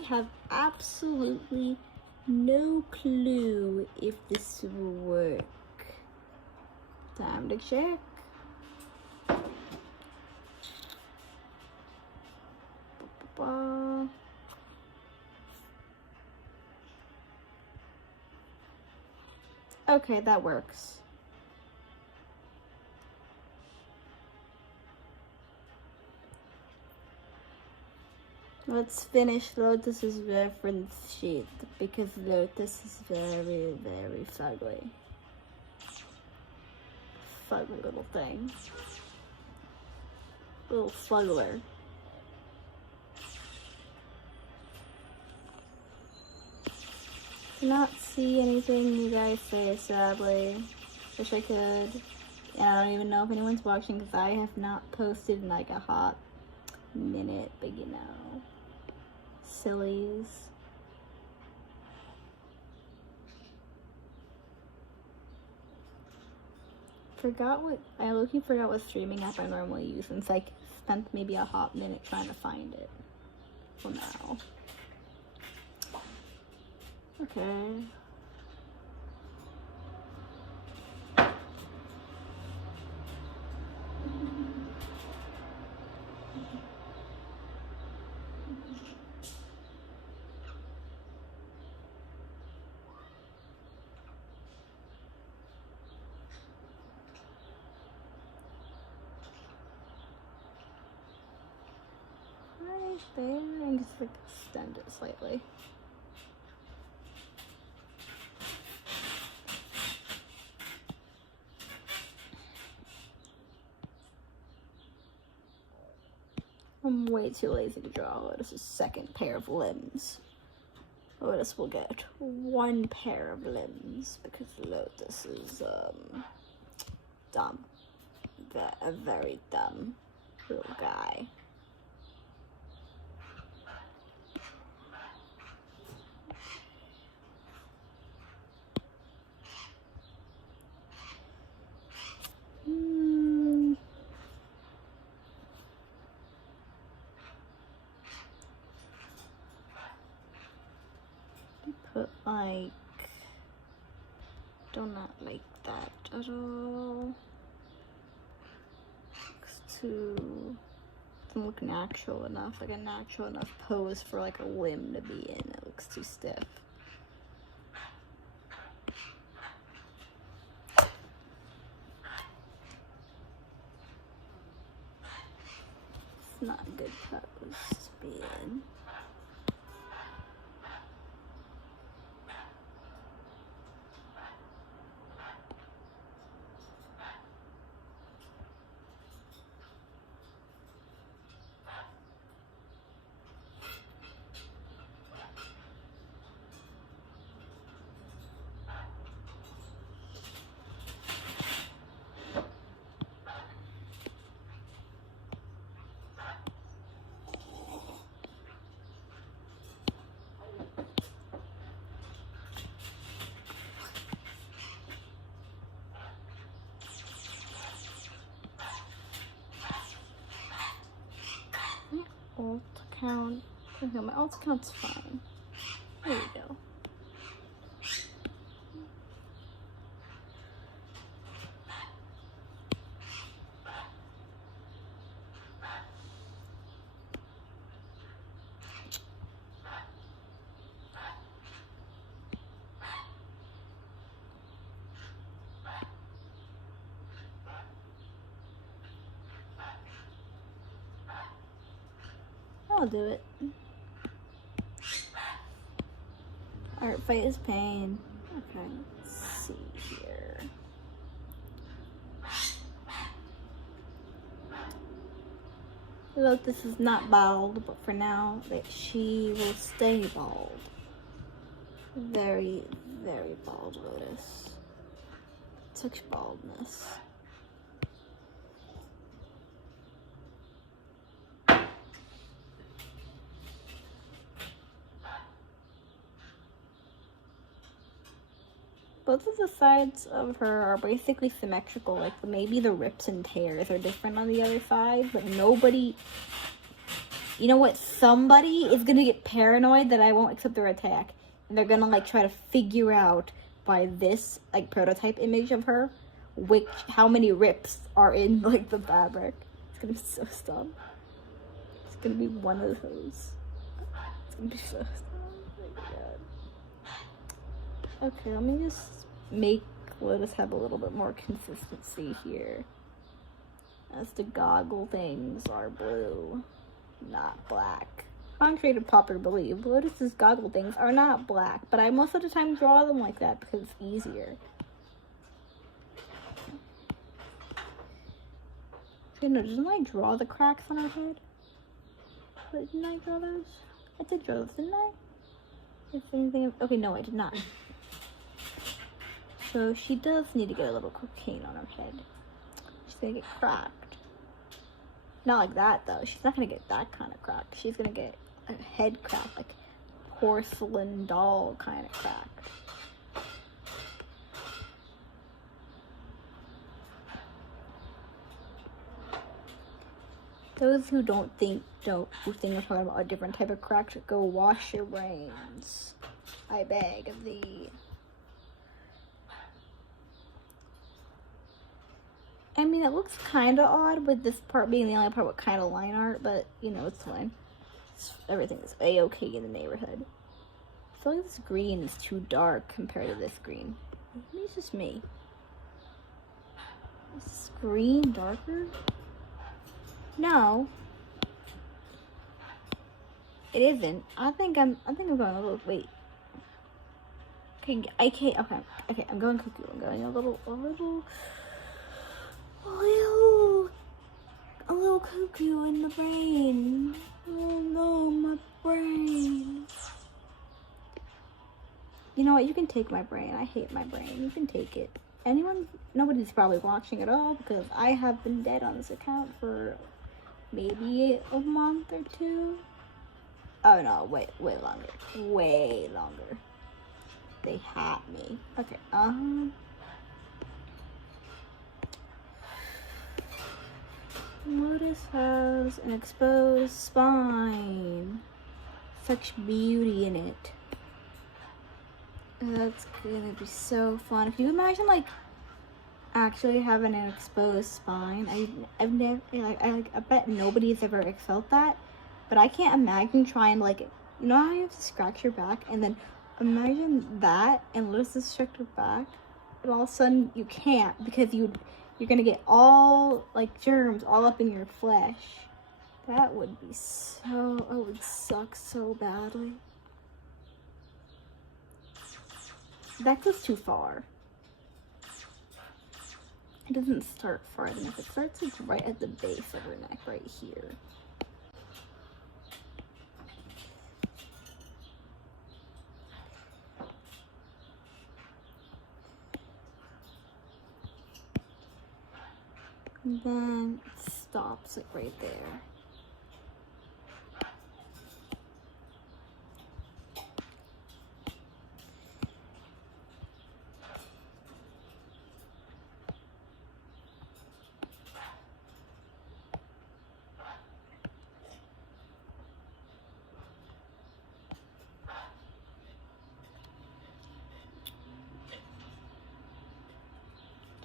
I have absolutely no clue if this will work. Time to check. Okay, that works. Let's finish Lotus's reference sheet because Lotus is very, very fugly. Fugly little thing. Little fuggler. Cannot see anything you guys say, sadly. Wish I could. And I don't even know if anyone's watching because I have not posted in like a hot minute, but you know. Sillies. Forgot what streaming app I normally use since I spent maybe a hot minute trying to find it. For now. Okay. Right there, and just like extend it slightly. I'm way too lazy to draw Lotus's second pair of limbs. Lotus will get one pair of limbs because Lotus is dumb. A very dumb little guy. Put like, do not like that at all. Doesn't look natural enough, like a natural enough pose for like a limb to be in. It looks too stiff. It's not a good pose to be in. Alt account. Okay, my alt account's fine. There we go. I'll do it. Art fight is pain. Okay, let's see here. Lotus is not bald, but for now, that she will stay bald. Very, very bald Lotus. Such baldness. Both of the sides of her are basically symmetrical, like maybe the rips and tears are different on the other side, but nobody you know what? Somebody is gonna get paranoid that I won't accept their attack, and they're gonna like try to figure out by this like prototype image of her how many rips are in like the fabric. It's gonna be so dumb. It's gonna be one of those. It's gonna be so dumb. Oh my god. Okay, let me just let us have a little bit more consistency here. As the goggle things are blue, not black. Contrary to popular belief, Lotus's goggle things are not black, but I most of the time draw them like that because it's easier. Okay, no, didn't I draw the cracks on her head? But didn't I draw those? I did draw those, didn't I? If anything, okay, no, I did not. So she does need to get a little cocaine on her head. She's gonna get cracked. Not like that though. She's not gonna get that kind of crack. She's gonna get a head crack, like porcelain doll kind of crack. Those who think I'm talking about a different type of crack, go wash your brains. I beg of thee. I mean, it looks kind of odd with this part being the only part with kind of line art, but, you know, it's fine. Everything is a-okay in the neighborhood. I feel like this green is too dark compared to this green. Maybe it's just me. Is this green darker? No. It isn't. I think I'm going a little, wait. Okay, I'm going cuckoo. I'm going a little cuckoo in the brain. Oh no, my brain. You know what? You can take my brain. I hate my brain. You can take it. Nobody's probably watching at all because I have been dead on this account for maybe a month or two. Oh no, way longer. Way longer. They had me. Okay, Lotus has an exposed spine. Such beauty in it. That's gonna be so fun. If you imagine like actually having an exposed spine, I've never I bet nobody's ever felt that, but I can't imagine trying like, you know how you have to scratch your back and then imagine that and Lotus is stretched her back, and all of a sudden you can't because you're gonna get all like germs all up in your flesh. That would be it would suck so badly. That goes too far. It doesn't start far enough. It starts like right at the base of her neck, right here. And then it stops like right there.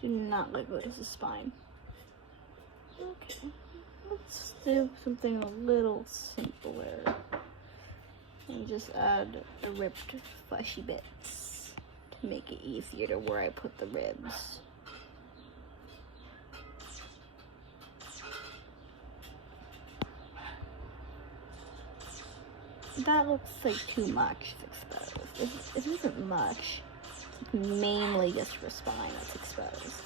Do not like Lotus's spine. Okay, let's do something a little simpler and just add the ripped fleshy bits to make it easier to where I put the ribs. That looks like too much exposed. It isn't much. It's mainly just her spine that's exposed.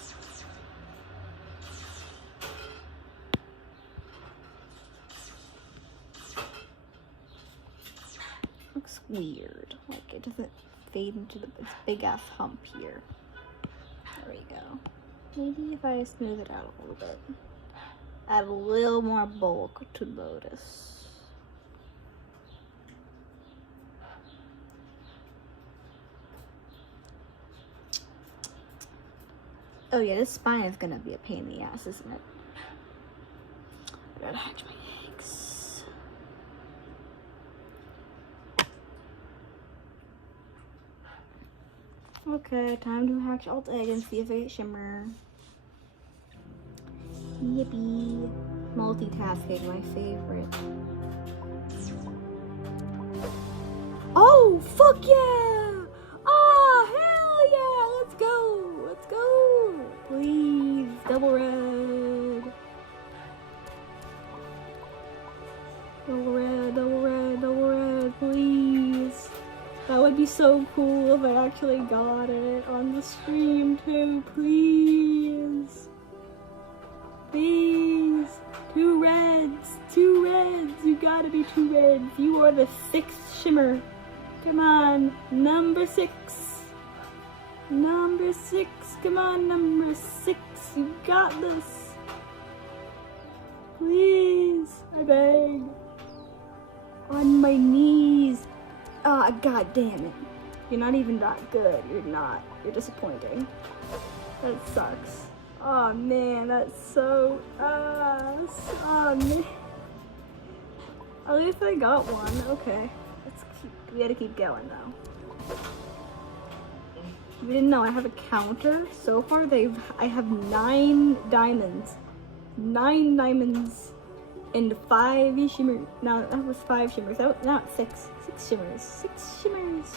Looks weird. Like it doesn't fade into its big ass hump here. There we go. Maybe if I smooth it out a little bit. Add a little more bulk to Lotus. Oh yeah, this spine is gonna be a pain in the ass, isn't it? I gotta hatch my eggs. Okay, time to hatch alt egg and see if I get Shimmer. Yippee. Multitasking, my favorite. Oh, fuck yeah! Oh, hell yeah! Let's go! Let's go! Please, double red. Double red, double red, double red, please. That would be so cool if I actually got it on the stream too, please. Please. 2 reds, 2 reds. You gotta be 2 reds. You are the 6th Shimmer. Come on, number 6. Number 6, come on, number 6. You got this. Please, I beg. On my knees. Ah, god damn it. You're not even that good. You're not. You're disappointing. That sucks. Oh man, that's so ass. Oh man. At least I got one. Okay. We gotta keep going though. You didn't know I have a counter. So far I have 9 diamonds. 9 diamonds and 5 shimmers. No, that was 5 shimmers. Oh, not 6. 6 shimmers. 6 shimmers.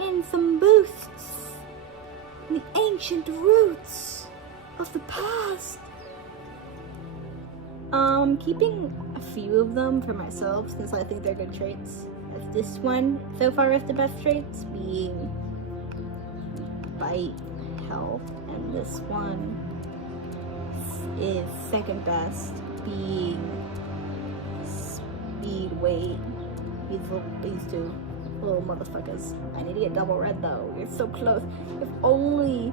And some boosts. The ancient roots of the past. Keeping a few of them for myself since I think they're good traits. As this one so far is the best traits, being bite, health, and this one is second best, being speed, weight. These 2 little motherfuckers. I need to get double red though. It's so close. If only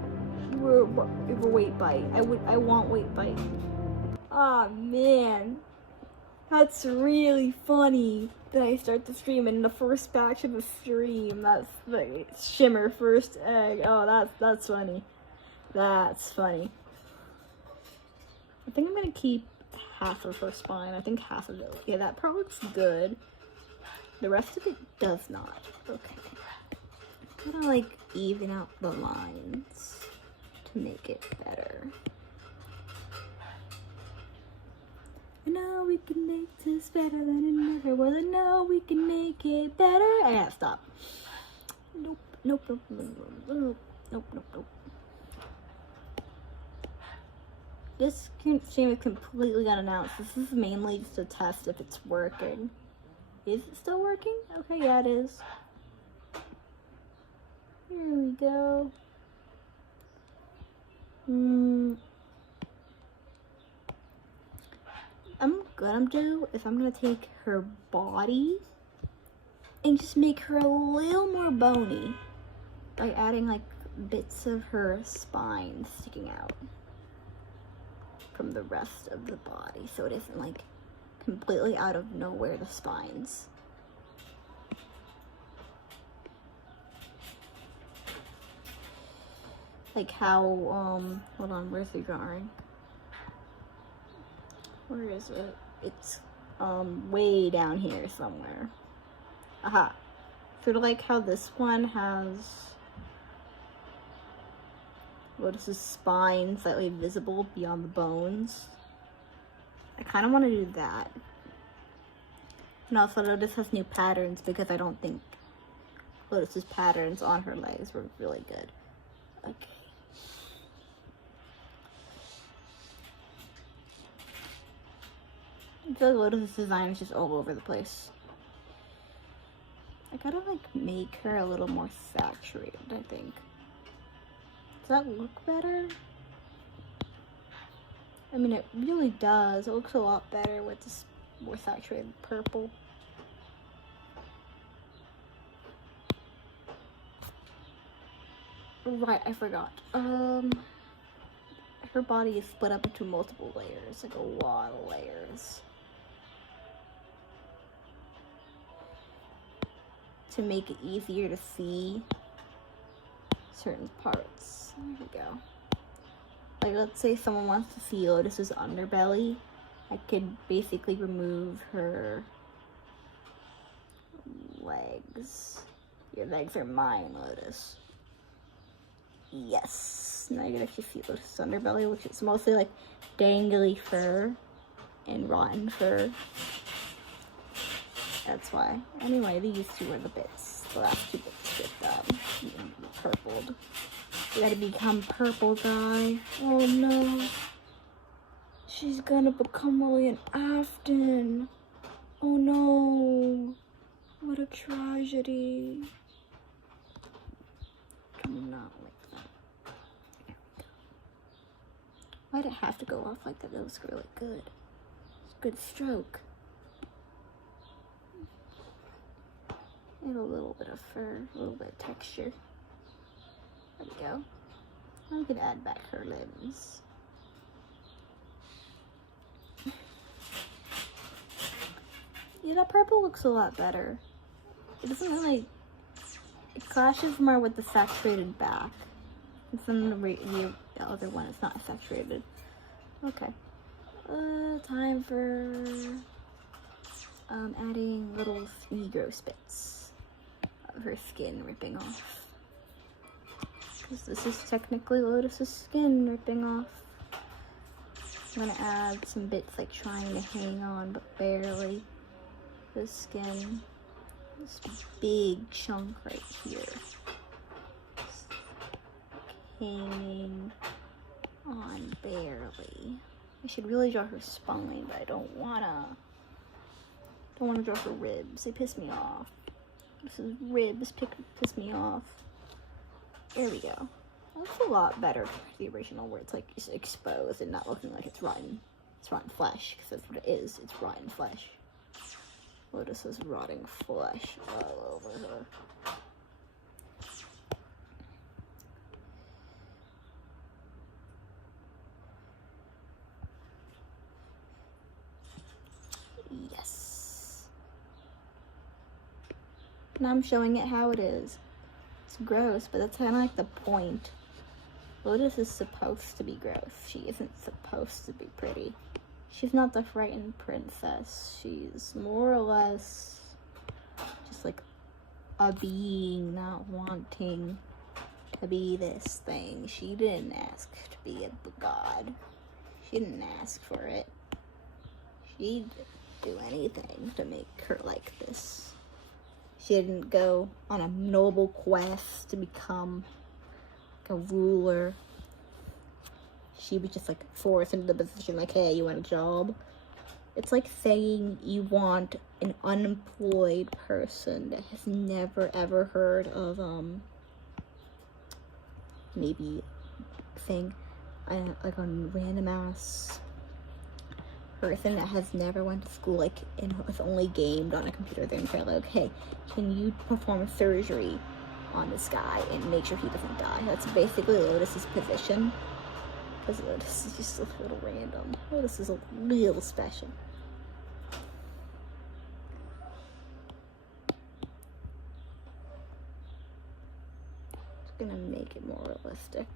we were weight bite. I want weight bite. Ah, man. That's really funny that I start the stream and the first batch of the stream, that's the Shimmer first egg. Oh, that's funny. That's funny. I think I'm gonna keep half of her spine. I think half of it. Yeah, that part looks good. The rest of it does not. Okay. I'm gonna like even out the lines to make it better. I know we can make this better than it never was. I know we can make it better. I gotta stop. Nope, nope, nope, nope, nope, nope, nope, nope. This stream is completely unannounced. This is mainly just a test if it's working. Is it still working? Okay, yeah, it is. Here we go. I'm gonna do is I'm gonna take her body and just make her a little more bony by adding like bits of her spine sticking out from the rest of the body so it isn't like completely out of nowhere, the spines. Like how, hold on, where's the drawing? Where is it? It's, way down here somewhere. Aha. Sort of like how this one has Lotus's spine slightly visible beyond the bones. I kind of want to do that. And also Lotus has new patterns because I don't think Lotus's patterns on her legs were really good. Okay. I feel like Lotus's design is just all over the place. I gotta like make her a little more saturated, I think. Does that look better? I mean, it really does. It looks a lot better with this more saturated purple. Right, I forgot. Her body is split up into multiple layers, like a lot of layers. To make it easier to see certain parts. There we go. Like, let's say someone wants to see Lotus's underbelly. I could basically remove her legs. Your legs are mine, Lotus. Yes. Now you can actually feel the underbelly, which is mostly like dangly fur and rotten fur. That's why. Anyway, these two are the bits. The last two bits get purpled. You gotta become purple, guy. Oh no. She's gonna become Lillian Afton. Oh no. What a tragedy. Do not like that. There we go. Why'd it have to go off like that? That was really good. Good stroke. And a little bit of fur, a little bit of texture. There we go. I can add back her limbs. Yeah, that purple looks a lot better. It doesn't really, it clashes more with the saturated back. It's in the other one, it's not saturated. Okay. Time for adding little Negro spits of her skin ripping off. Because this is technically Lotus's skin ripping off. I'm gonna add some bits like trying to hang on but barely. The skin. This big chunk right here. Hanging on barely. I should really draw her spine, but I don't wanna draw her ribs. They piss me off. This is ribs piss me off. There we go. That's a lot better compared to the original where it's like just exposed and not looking like it's rotten. It's rotten flesh, because that's what it is. It's rotten flesh. Lotus is rotting flesh all over her. Yes. Now I'm showing it how it is. It's gross, but that's kind of like the point. Lotus is supposed to be gross. She isn't supposed to be pretty. She's not the frightened princess. She's more or less just like a being not wanting to be this thing. She didn't ask to be a god. She didn't ask for it. She didn't do anything to make her like this. She didn't go on a noble quest to become like a ruler. She was just like forced into the position like, hey, you want a job? It's like saying you want an unemployed person that has never ever heard of maybe thing like a random ass person that has never went to school, like, and has only gamed on a computer. They're gonna like, hey, can you perform surgery on this guy and make sure he doesn't die? That's basically Lotus's position. Because Lotus is just a little random. Lotus is a little special. Just gonna make it more realistic.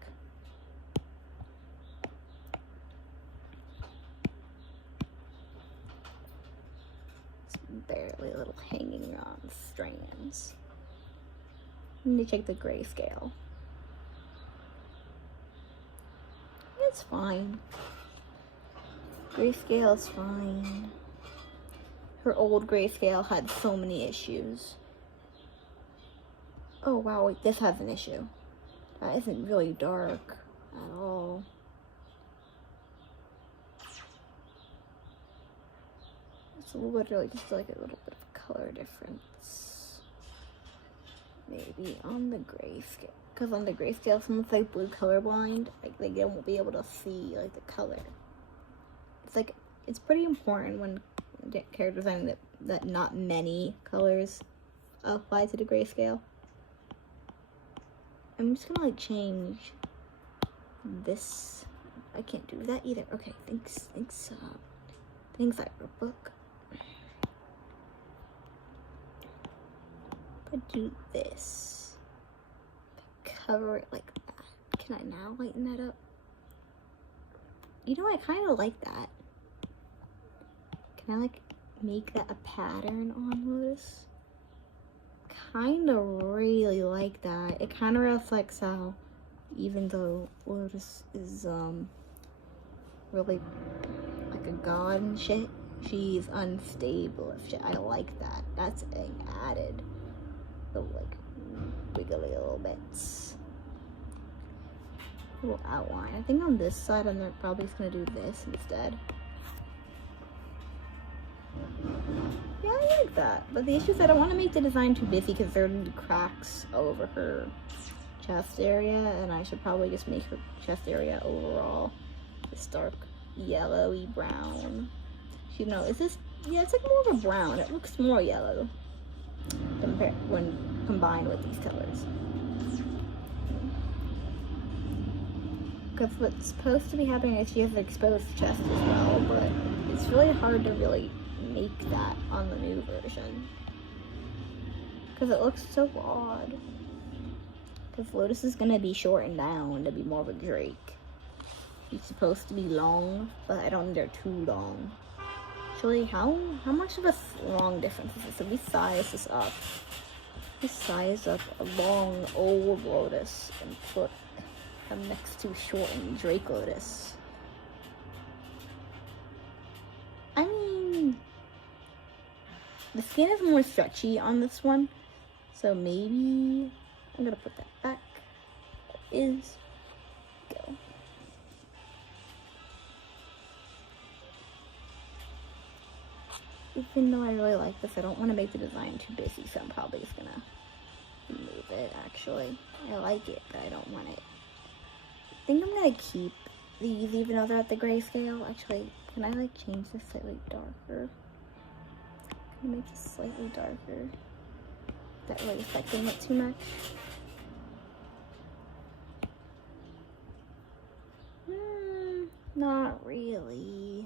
It's barely a little hanging on strands. Let me check the grayscale. It's fine. Grayscale is fine. Her old grayscale had so many issues. Oh wow, wait, this has an issue. That isn't really dark at all. It's literally just like a little bit of color difference. Maybe on the grayscale. Because on the grayscale, someone's like blue colorblind, like they won't be able to see like the color. It's like, it's pretty important when character designing that not many colors apply to the grayscale. I'm just gonna like change this. I can't do that either. Okay, thanks book. But do this. Cover it like that. Can I now lighten that up? You know, I kind of like that. Can I like make that a pattern on Lotus? Kind of really like that. It kind of reflects how even though Lotus is really like a god and shit, she's unstable if shit. I like that. That's being added. The like wiggly little bits. Little outline. I think on this side I'm probably just gonna do this instead. Yeah, I like that. But the issue is I don't want to make the design too busy because there are cracks over her chest area, and I should probably just make her chest area overall this dark yellowy brown. You know, is this? Yeah, it's like more of a brown. It looks more yellow compared when combined with these colors. Because what's supposed to be happening is she has an exposed chest as well, but it's really hard to really make that on the new version because it looks so odd. Because Lotus is gonna be shortened down to be more of a Drake. She's supposed to be long, but I don't think they're too long. Actually, how much of a long difference is this? So we size this up. We size up a long old Lotus and put them next to shortened Drake Lotus. I mean, the skin is more stretchy on this one, so maybe I'm gonna put that back. That is go. Even though I really like this, I don't want to make the design too busy, so I'm probably just gonna remove it. Actually, I like it, but I don't want it. I think I'm gonna keep these even though they're at the grayscale. Actually, can I like change this slightly darker? Can I make this slightly darker? Is that really affecting it too much? Not really.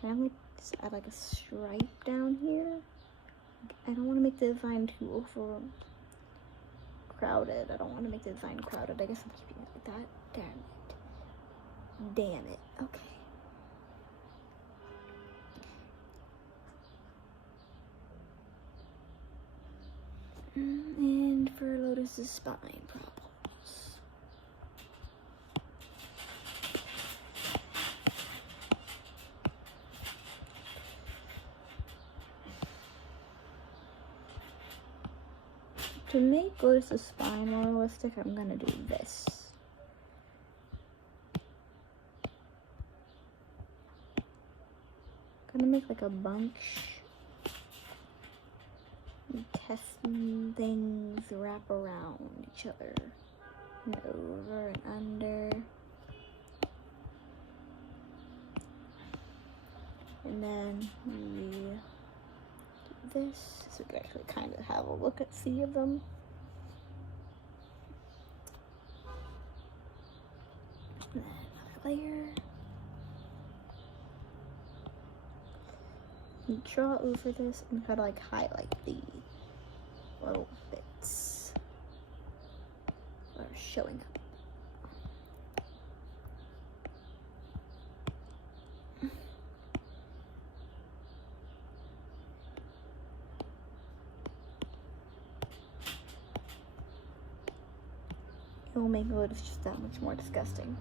Can I like just add like a stripe down here? I don't want to make the design too over crowded. I don't want to make the design crowded. I guess I'm keeping it like that. Damn it. Okay. And for Lotus's spine problems. To make Lotus's spine more realistic, I'm gonna do this. Gonna make like a bunch. Testing things wrap around each other and over and under. And then we do this, so we can actually kind of have a look at see of them. And then another layer. And draw over this and try to like highlight the little bits that are showing up. It will make Lotus just that much more disgusting.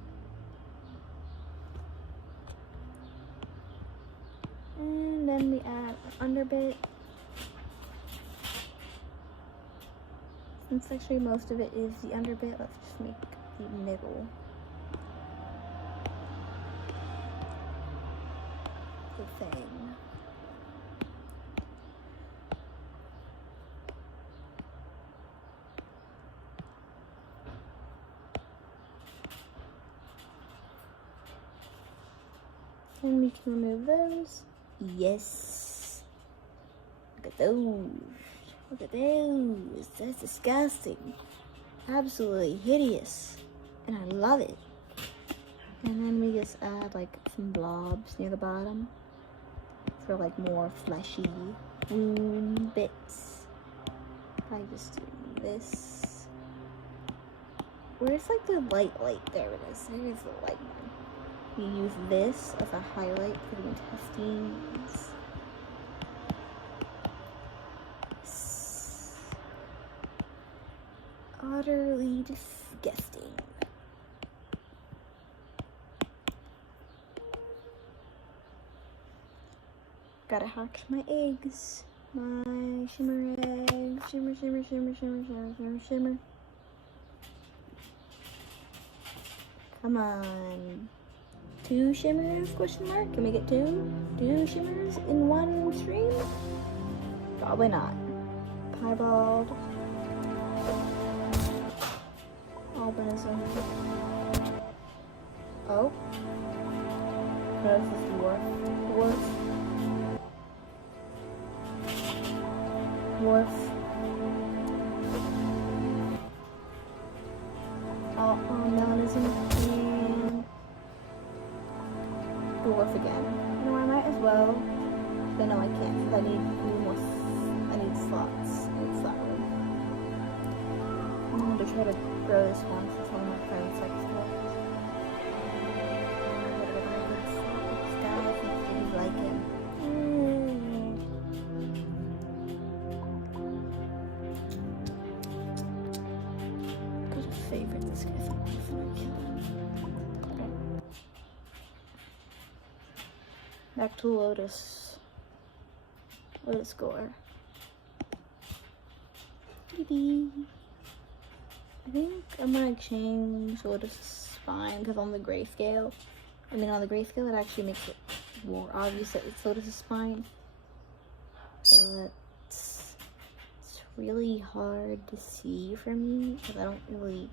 And then we add our underbit. Since actually most of it is the underbit, let's just make the middle the thing. And we can remove those. Yes. Look at those. Look at those. That's disgusting. Absolutely hideous. And I love it. And then we just add like some blobs near the bottom for like more fleshy wound bits. I just do this. Where's like the light? There it is. There's the light one. You use this as a highlight for the intestines. Oh, utterly disgusting. Gotta hatch my eggs. My shimmer eggs. Shimmer, shimmer, shimmer, shimmer, shimmer, shimmer, shimmer. Come on. 2 shimmers, question mark? Can we get 2? 2 shimmers in one stream? Probably not. Piebald. Albinism. Oh. What else is dwarf? Dwarf. Dwarf. Albinism. And dwarf again. No, I might as well. But no, I can't because I need more. I need slots. I need slot room. I'm going to try to grow this one since one of my friends likes to. This guy thinks he's like him. Good favorite. This guy's gonna kill him. Okay. Back to Lotus. Lotus score. I think I'm gonna change Lotus' spine because on the grayscale, on the grayscale it actually makes it more obvious that it's Lotus' spine. But it's really hard to see for me because I don't really,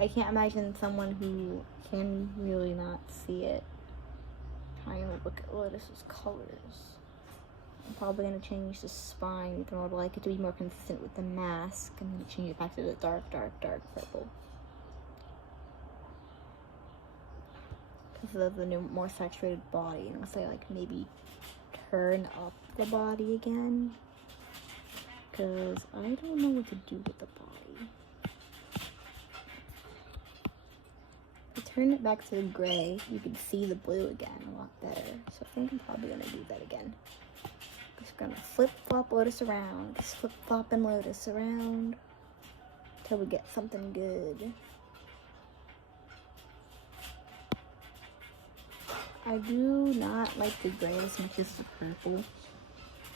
I can't imagine someone who can really not see it trying to look at Lotus' colors. I'm probably going to change the spine in order to like it to be more consistent with the mask and then change it back to the dark, dark, dark purple. Because of the new, more saturated body. And I'll say like maybe turn up the body again. Because I don't know what to do with the body. If I turn it back to the gray, you can see the blue again a lot better. So I think I'm probably going to do that again. Just gonna flip-flop Lotus around. Just flip-flopping Lotus around till we get something good. I do not like the gray as much as the purple,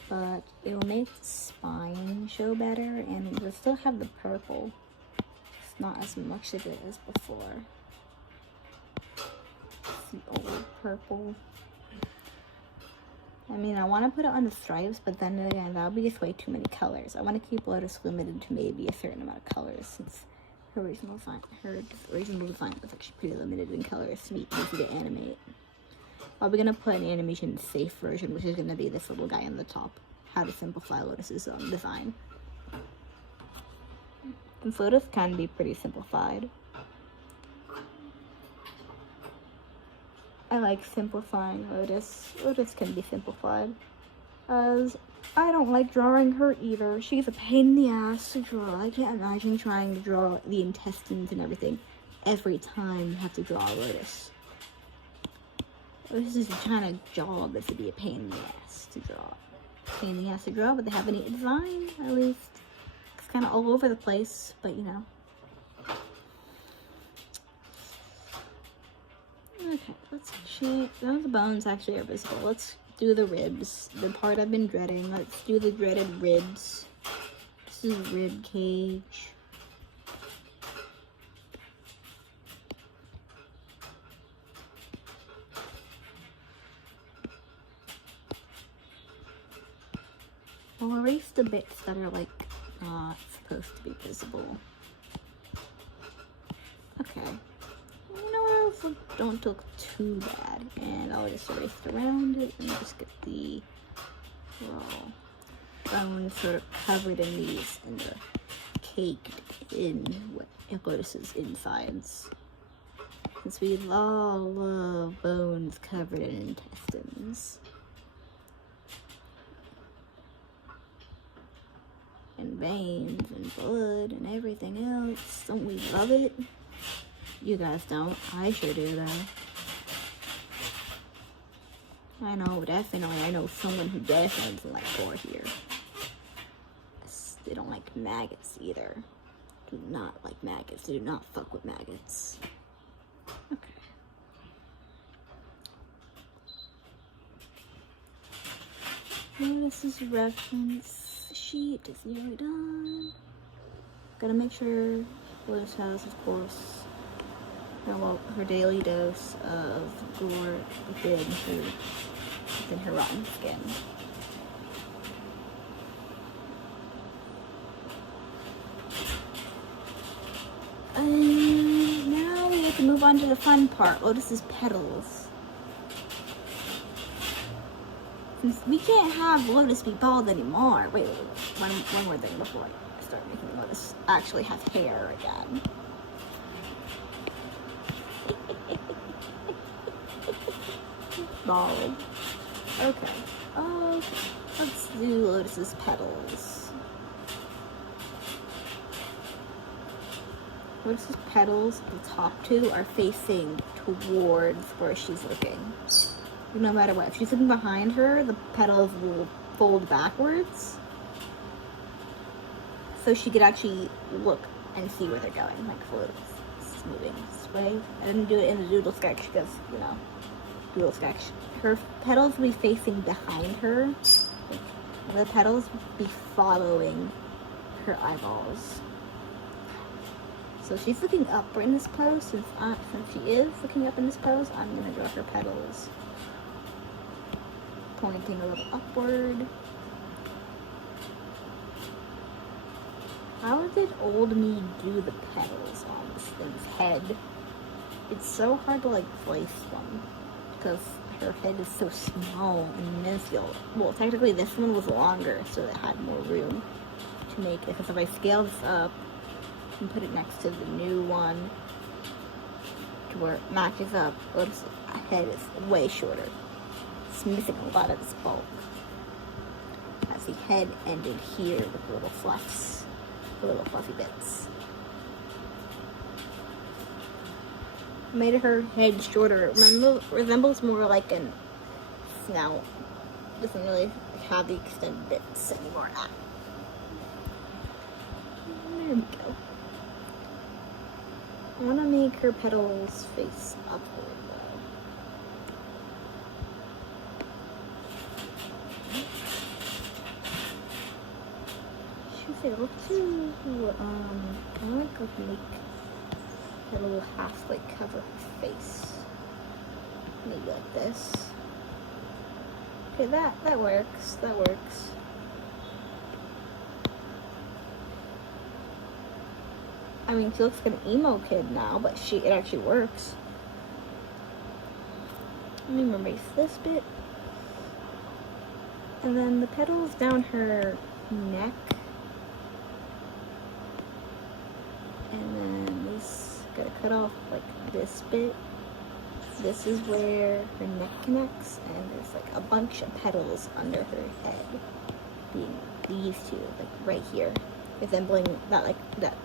but it'll make the spine show better, and we'll still have the purple. It's not as much of it as before. It's the old purple. I mean, I want to put it on the stripes, but then again, that would be just way too many colors. I want to keep Lotus limited to maybe a certain amount of colors, since her original design was actually pretty limited in colors to be easy to animate. Probably going to put an animation safe version, which is going to be this little guy on the top. How to simplify Lotus's design. Since Lotus can be pretty simplified. I like simplifying Lotus. Lotus can be simplified. As I don't like drawing her either. She's a pain in the ass to draw. I can't imagine trying to draw the intestines and everything every time you have to draw a Lotus. Lotus is the kind of job is to be a pain in the ass to draw. Pain in the ass to draw, but they have a neat design, at least. It's kind of all over the place, but you know. Okay, let's change. Now the bones actually are visible. Let's do the ribs. The part I've been dreading. Let's do the dreaded ribs. This is rib cage. I'll erase the bits that are like not supposed to be visible. Okay. You know what, don't look too bad, and I'll just erase around it and just get the bones sort of covered in these and caked in what Lotus's insides. Since we all love bones covered in intestines. And veins and blood and everything else. Don't we love it? You guys don't. I sure do, though. I know, definitely. I know someone who definitely doesn't like gore here. They don't like maggots either. do not like maggots. They do not fuck with maggots. Okay. Lotus's reference sheet is nearly done. Gotta make sure Lotus has, of course, her daily dose of gore within her rotten skin. And now we have to move on to the fun part, Lotus's petals. Since we can't have Lotus be bald anymore. Wait. One more thing before I start making Lotus actually have hair again. Bald. Okay. Let's do Lotus's petals. Lotus's petals, the top two, are facing towards where she's looking. No matter what. If she's looking behind her, the petals will fold backwards. So she could actually look and see where they're going. Like Lotus is moving this way. I didn't do it in the doodle sketch because, doodle sketch. Her petals will be facing behind her. The petals will be following her eyeballs. So she's looking up in this pose. Since she is looking up in this pose, I'm going to draw her petals pointing a little upward. How did old me do the petals on this thing's head? It's so hard to place them because her head is so small and minuscule. Well, technically this one was longer, so it had more room to make it. Because if I scale this up and put it next to the new one to where it matches up, Lotus' head is way shorter. It's missing a lot of its bulk. As the head ended here with little fluffs, little fluffy bits. Made her head shorter. Resembles more like an snout. Doesn't really have the extended bits anymore. There we go. I want to make her petals face upward though. Should I look to I want to make her little half cover her face. Maybe like this. Okay, that works. That works. I mean, she looks like an emo kid now, but it actually works. Let me erase this bit. And then the petals down her neck. And then this, gotta cut off this bit. This is where her neck connects, and there's a bunch of petals under her head. Being these two, right here. Resembling that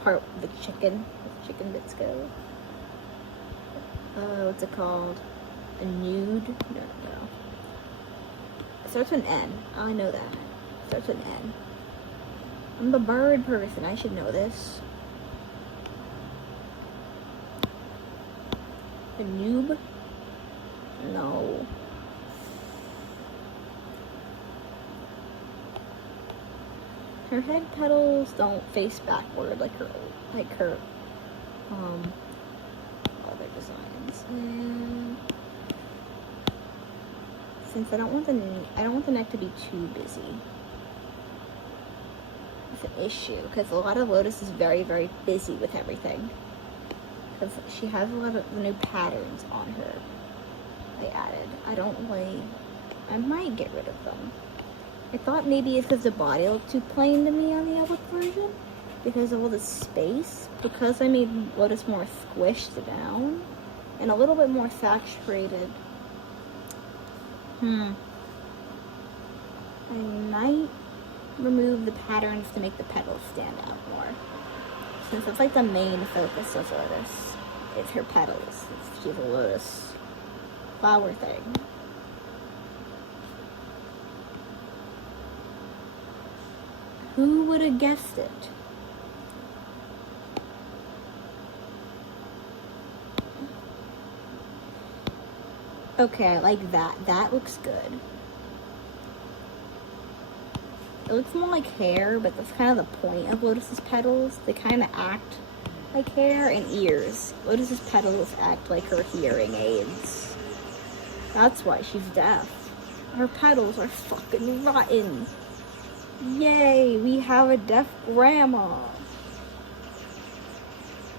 part of the chicken bits go. What's it called? A nude? No. It starts with an N. I know that. It starts with an N. I'm a bird person. I should know this. A noob? No. Her head petals don't face backward like her other designs. And since I don't want the neck to be too busy. It's an issue because a lot of Lotus is very, very busy with everything. Because she has a lot of new patterns on her. I added. I might get rid of them. I thought maybe it's because the body looked too plain to me on the other version. Because of all the space. Because I made Lotus more squished down. And a little bit more saturated. I might remove the patterns to make the petals stand out more. Since it's the main focus of Lotus. It's her petals. She's a Lotus flower thing. Who would have guessed it? Okay, I like that. That looks good. It looks more like hair, but that's kind of the point of Lotus's petals. They kind of act like hair and ears. Lotus's petals act like her hearing aids. That's why she's deaf. Her petals are fucking rotten. Yay, we have a deaf grandma.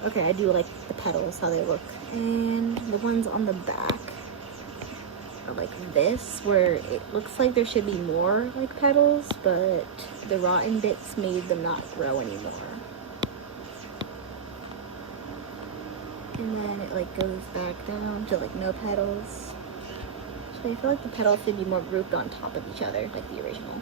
Okay, I do like the petals, how they look. And the ones on the back are like this, where it looks like there should be more like petals, but the rotten bits made them not grow anymore. And then it like goes back down to like no petals. So I feel like the petals should be more grouped on top of each other, like the original.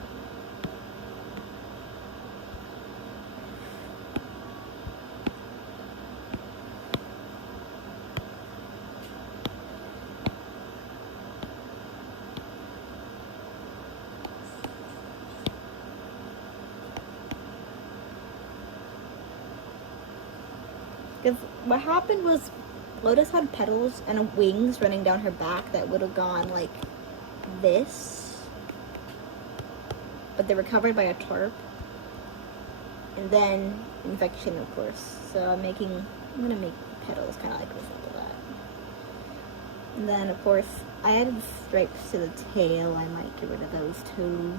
Because what happened was Lotus had petals and wings running down her back that would have gone like this, but they were covered by a tarp, and then infection, of course. So I'm gonna make petals kind of like resemble that. And then of course I added stripes to the tail. I might get rid of those too.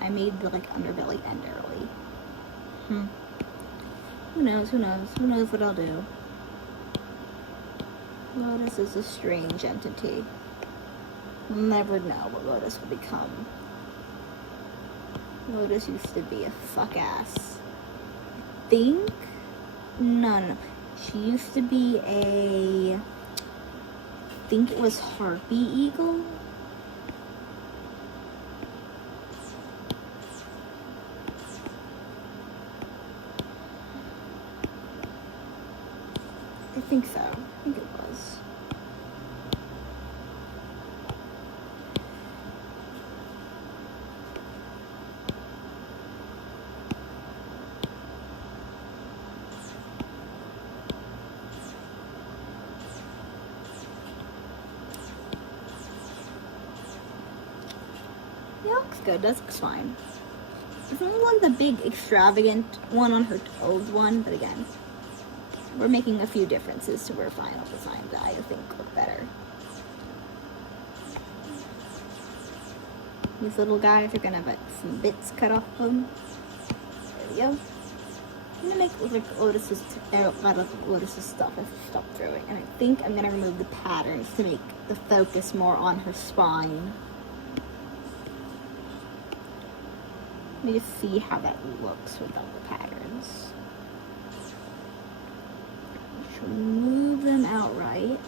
I made the like underbelly end early. Who knows, who knows? Who knows what I'll do? Lotus is a strange entity. We'll never know what Lotus will become. Lotus used to be a fuck ass. I think? No. She used to be I think it was Harpy Eagle? I think so. I think it was. Yeah, looks good. That looks fine. It's not like the big extravagant one on her old one, but again, we're making a few differences to her final design that I think look better. These little guys are gonna have some bits cut off of them. There we go. I'm gonna make like Lotus's out of Lotus's stuff as I stop throwing, and I think I'm gonna remove the patterns to make the focus more on her spine. Let me just see how that looks without the patterns. Move them outright.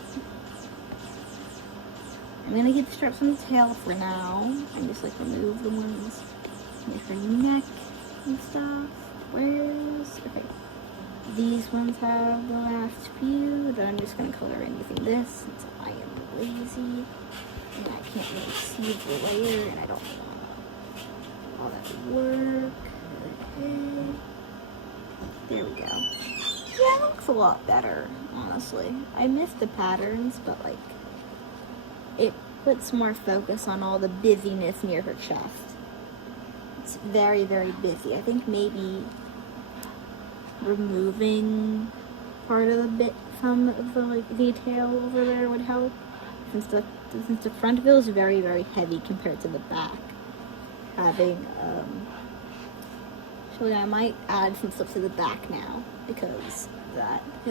I'm gonna get the straps on the tail for now and just like remove the ones near her neck and stuff. Okay, these ones have the last few. Then I'm just gonna color anything this since I am lazy and I can't really see the layer and I don't want all that to work. Okay, there we go. Yeah, it looks a lot better, honestly. I miss the patterns, but like, it puts more focus on all the busyness near her chest. It's very, very busy. I think maybe removing part of the bit from the like detail over there would help. Since the front view is very, very heavy compared to the back. Having, actually I might add some stuff to the back now. Because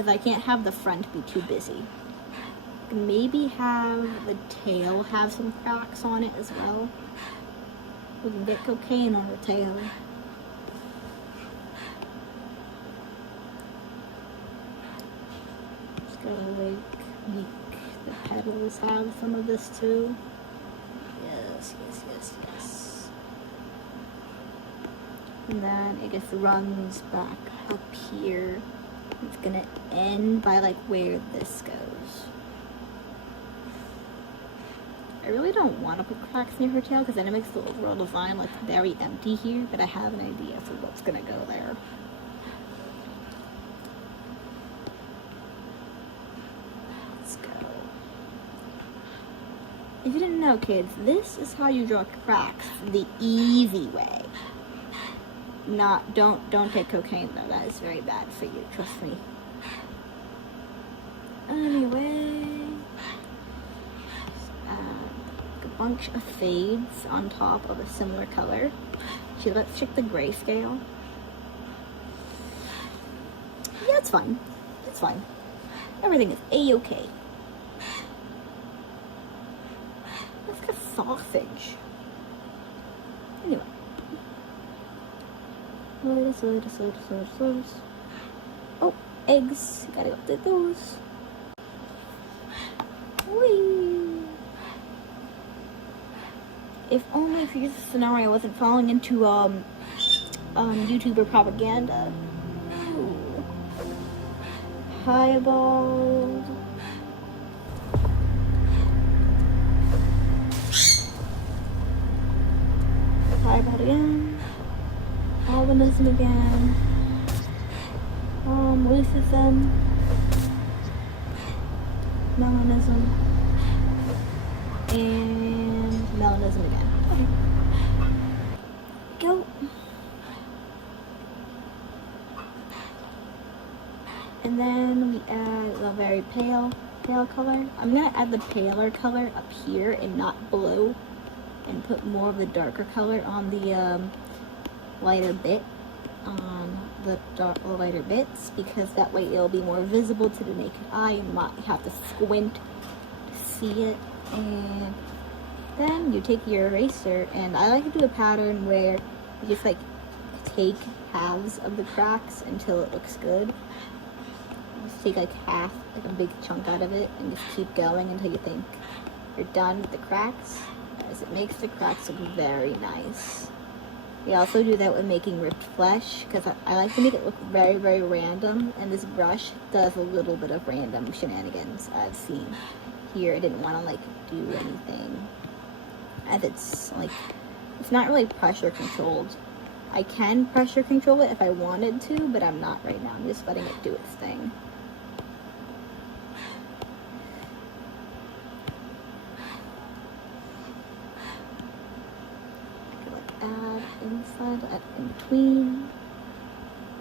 I can't have the front be too busy. Maybe have the tail have some cracks on it as well. We can get cocaine on the tail. Just gotta make the petals have some of this too. Yes. And then it just runs back up here. It's gonna end by like where this goes. I really don't want to put cracks near her tail because then it makes the overall design look very empty here, but I have an idea for what's gonna go there. Let's go. you didn't know, kids, this is how you draw cracks the easy way. Don't take cocaine though. That is very bad for you. Trust me. Anyway, a bunch of fades on top of a similar color. Let's check the grayscale. Yeah, it's fine. It's fine. Everything is a-okay. Let's get sausage. Anyway. Lotus. Oh, eggs. Gotta go get those. Whee! If only for this scenario I wasn't falling into YouTuber propaganda. Ooh. Highball. Highball again. Albinism again. Lucism. Melanism. And melanism again. Okay. Go. And then we add a very pale color. I'm gonna add the paler color up here and not below, and put more of the darker color on the lighter bit, on the lighter bits, because that way it'll be more visible to the naked eye and not have to squint to see it. And then you take your eraser, and I like to do a pattern where you just like take halves of the cracks until it looks good. Just take like half, like a big chunk out of it, and just keep going until you think you're done with the cracks, as it makes the cracks look very nice. We also do that with making ripped flesh, because I like to make it look very, very random, and this brush does a little bit of random shenanigans I've seen. Here I didn't want to like do anything, as it's like, it's not really pressure controlled. I can pressure control it if I wanted to, but I'm not right now. I'm just letting it do its thing. Add inside, add in between,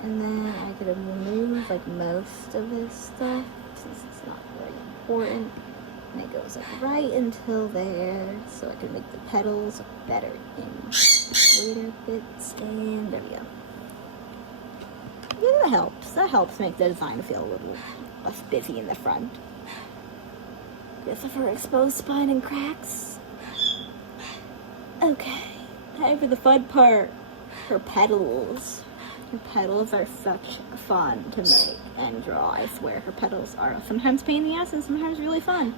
and then I could remove like most of this stuff since it's not very important, and it goes like right until there, so I can make the petals look better in later bits. And there we go. Yeah, that helps make the design feel a little less busy in the front. Guess for exposed spine and cracks. Okay. Time for the fun part. Her petals. Her petals are such fun to make and draw. I swear, her petals are sometimes pain in the ass and sometimes really fun.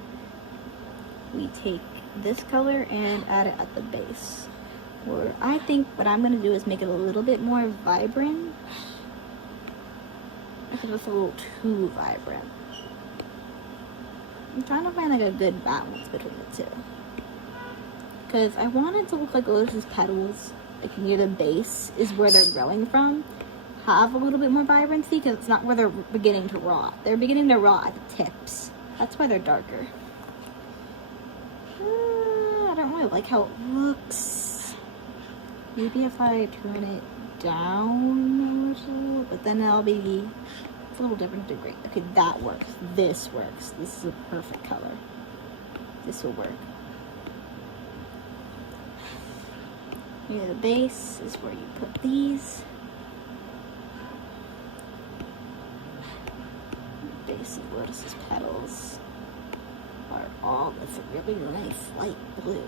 We take this color and add it at the base. Or I think what I'm going to do is make it a little bit more vibrant. I think it's a little too vibrant. I'm trying to find like a good balance between the two. Because I want it to look like Lotus's petals, like near the base, is where they're growing from, have a little bit more vibrancy, because it's not where they're beginning to rot. They're beginning to rot at the tips. That's why they're darker. I don't really like how it looks. Maybe if I turn it down a little, but then it'll be a little different degree. Okay, that works. This works. This is a perfect color. This will work. Near the base is where you put these. The base of Lotus's petals are all this really nice light blue.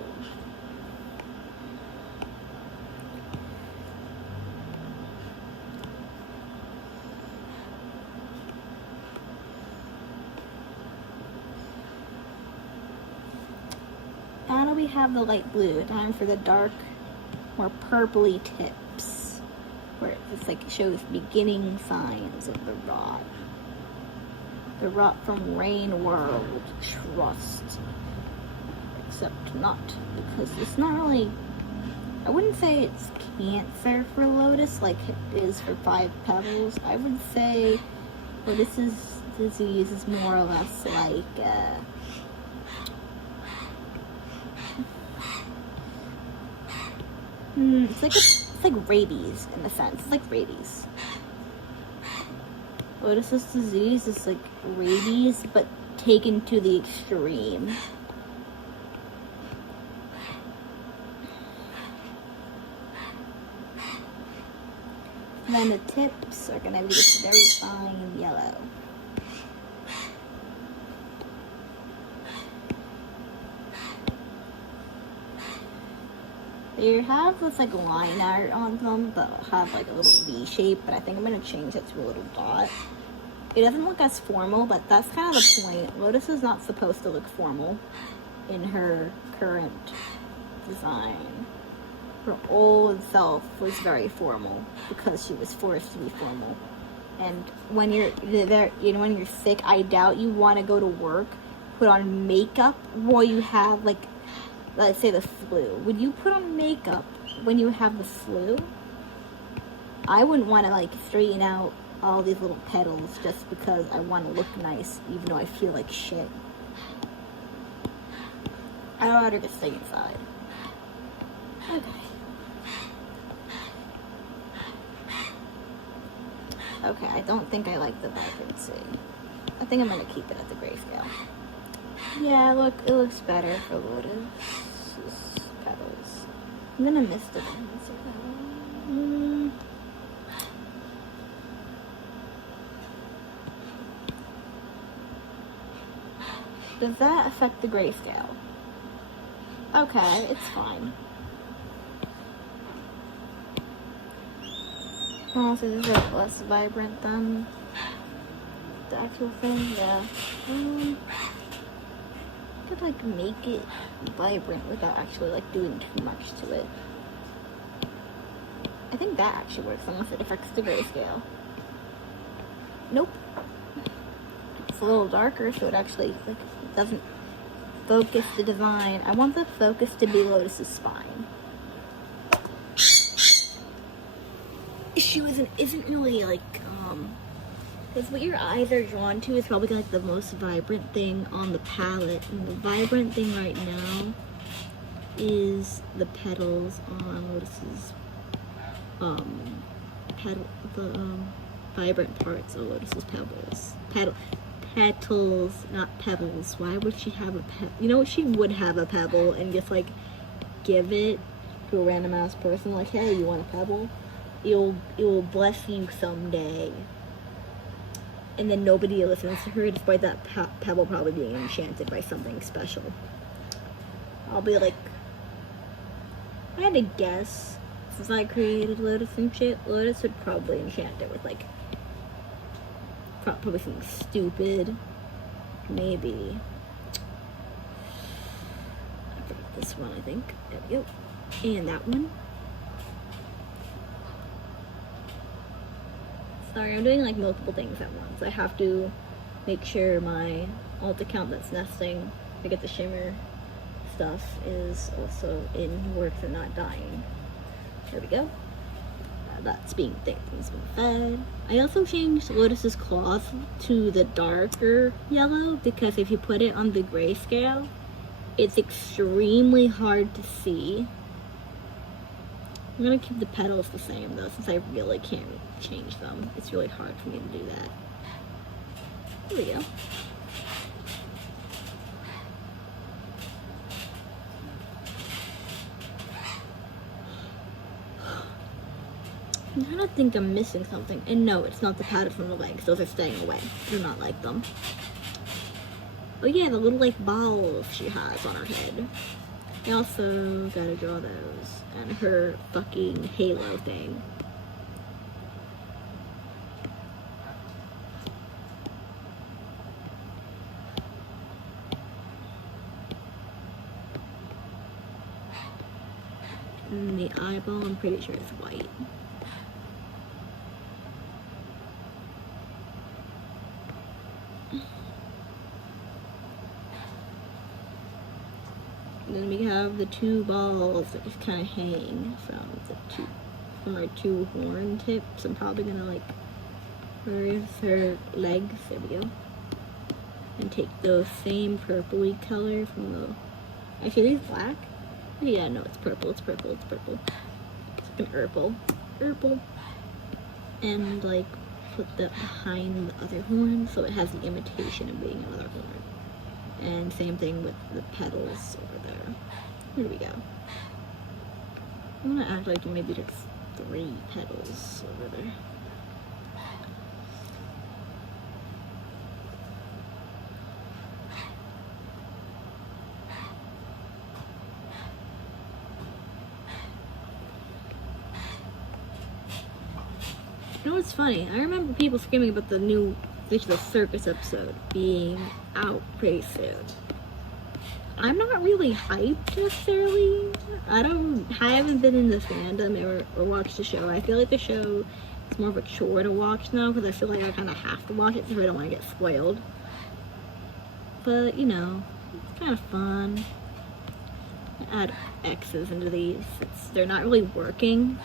Now that we have the light blue, time for the dark, more purpley tips, where it's like it shows beginning signs of the rot. The rot from Rain World Trust. Except not, because it's not really, I wouldn't say it's cancer for Lotus like it is for 5 Petals. I would say Lotus's disease is more or less like It's like rabies in a sense. It's like rabies. Lotus's disease is like rabies, but taken to the extreme. And then the tips are gonna be this very fine yellow. They have this like line art on them that have like a little V shape, but I think I'm gonna change it to a little dot. It doesn't look as formal, but that's kind of the point. Lotus is not supposed to look formal in her current design. Her old self was very formal because she was forced to be formal. And when you're there, you know, when you're sick, I doubt you want to go to work, put on makeup while you have like, let's say the flu. Would you put on makeup when you have the flu? I wouldn't want to like straighten out all these little petals just because I want to look nice, even though I feel like shit. I'd rather just stay inside. Okay. Okay, I don't think I like the vibrancy. I think I'm gonna keep it at the grayscale. Yeah, look, it looks better for Lotus's petals. I'm gonna miss the vibrancy though. Does that affect the grayscale? Okay, it's fine. Oh, so this is like less vibrant than the actual thing, yeah. Could like make it vibrant without actually like doing too much to it. I think that actually works unless it affects the grayscale. Nope. It's a little darker, so it actually like doesn't focus the design. I want the focus to be Lotus's spine. Issue isn't really like because what your eyes are drawn to is probably like the most vibrant thing on the palette, and the vibrant thing right now is the petals on Lotus's vibrant parts of Lotus's petals, not pebbles. Why would she have a you know what, she would have a pebble and just like give it to a random ass person like, hey, you want a pebble? It will bless you someday. And then nobody listens to her despite that pebble probably being enchanted by something special. I'll be like, I had to guess, since I created Lotus and shit, Lotus would probably enchant it with like probably something stupid. Maybe. I forgot this one, I think. There we go. And that one. Sorry, I'm doing like multiple things at once. I have to make sure my alt account that's nesting to get the shimmer stuff is also in works and not dying. There we go. That's being fed. I also changed Lotus's cloth to the darker yellow because if you put it on the grayscale, it's extremely hard to see. I'm gonna keep the petals the same though, since I really can't change them. It's really hard for me to do that. There we go. I'm trying to think I'm missing something. And no, it's not the pattern from the legs. Those are staying away. I do not like them. Oh yeah, the little like balls she has on her head. I also gotta draw those. And her fucking halo thing. And the eyeball, I'm pretty sure it's white. And then we have the two balls that just kind of hang from our two horn tips. I'm probably gonna like, where's her legs? There we go. And take those same purpley color from the, actually these black? Yeah, no, it's purple, it's purple, it's purple. an purple, and like put that behind the other horn so it has the imitation of being another horn. And same thing with the petals over there. Here we go. I'm gonna act like maybe there's 3 petals over there. You know what's funny? I remember people screaming about the new Digital Circus episode being out pretty soon. I'm not really hyped necessarily. I haven't been in this fandom or watched the show. I feel like the show is more of a chore to watch now because I feel like I kind of have to watch it so I don't want to get spoiled. But, you know, it's kind of fun. I add X's into these. They're not really working.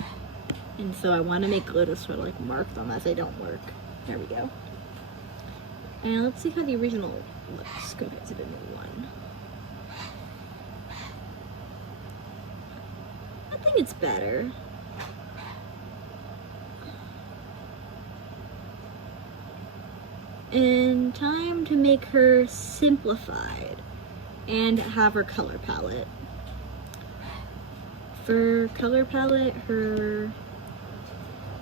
And so I want to make Lotus sort of like mark them as they don't work. There we go. And let's see how the original looks compared to the new one. I think it's better. And time to make her simplified and have her color palette. For color palette,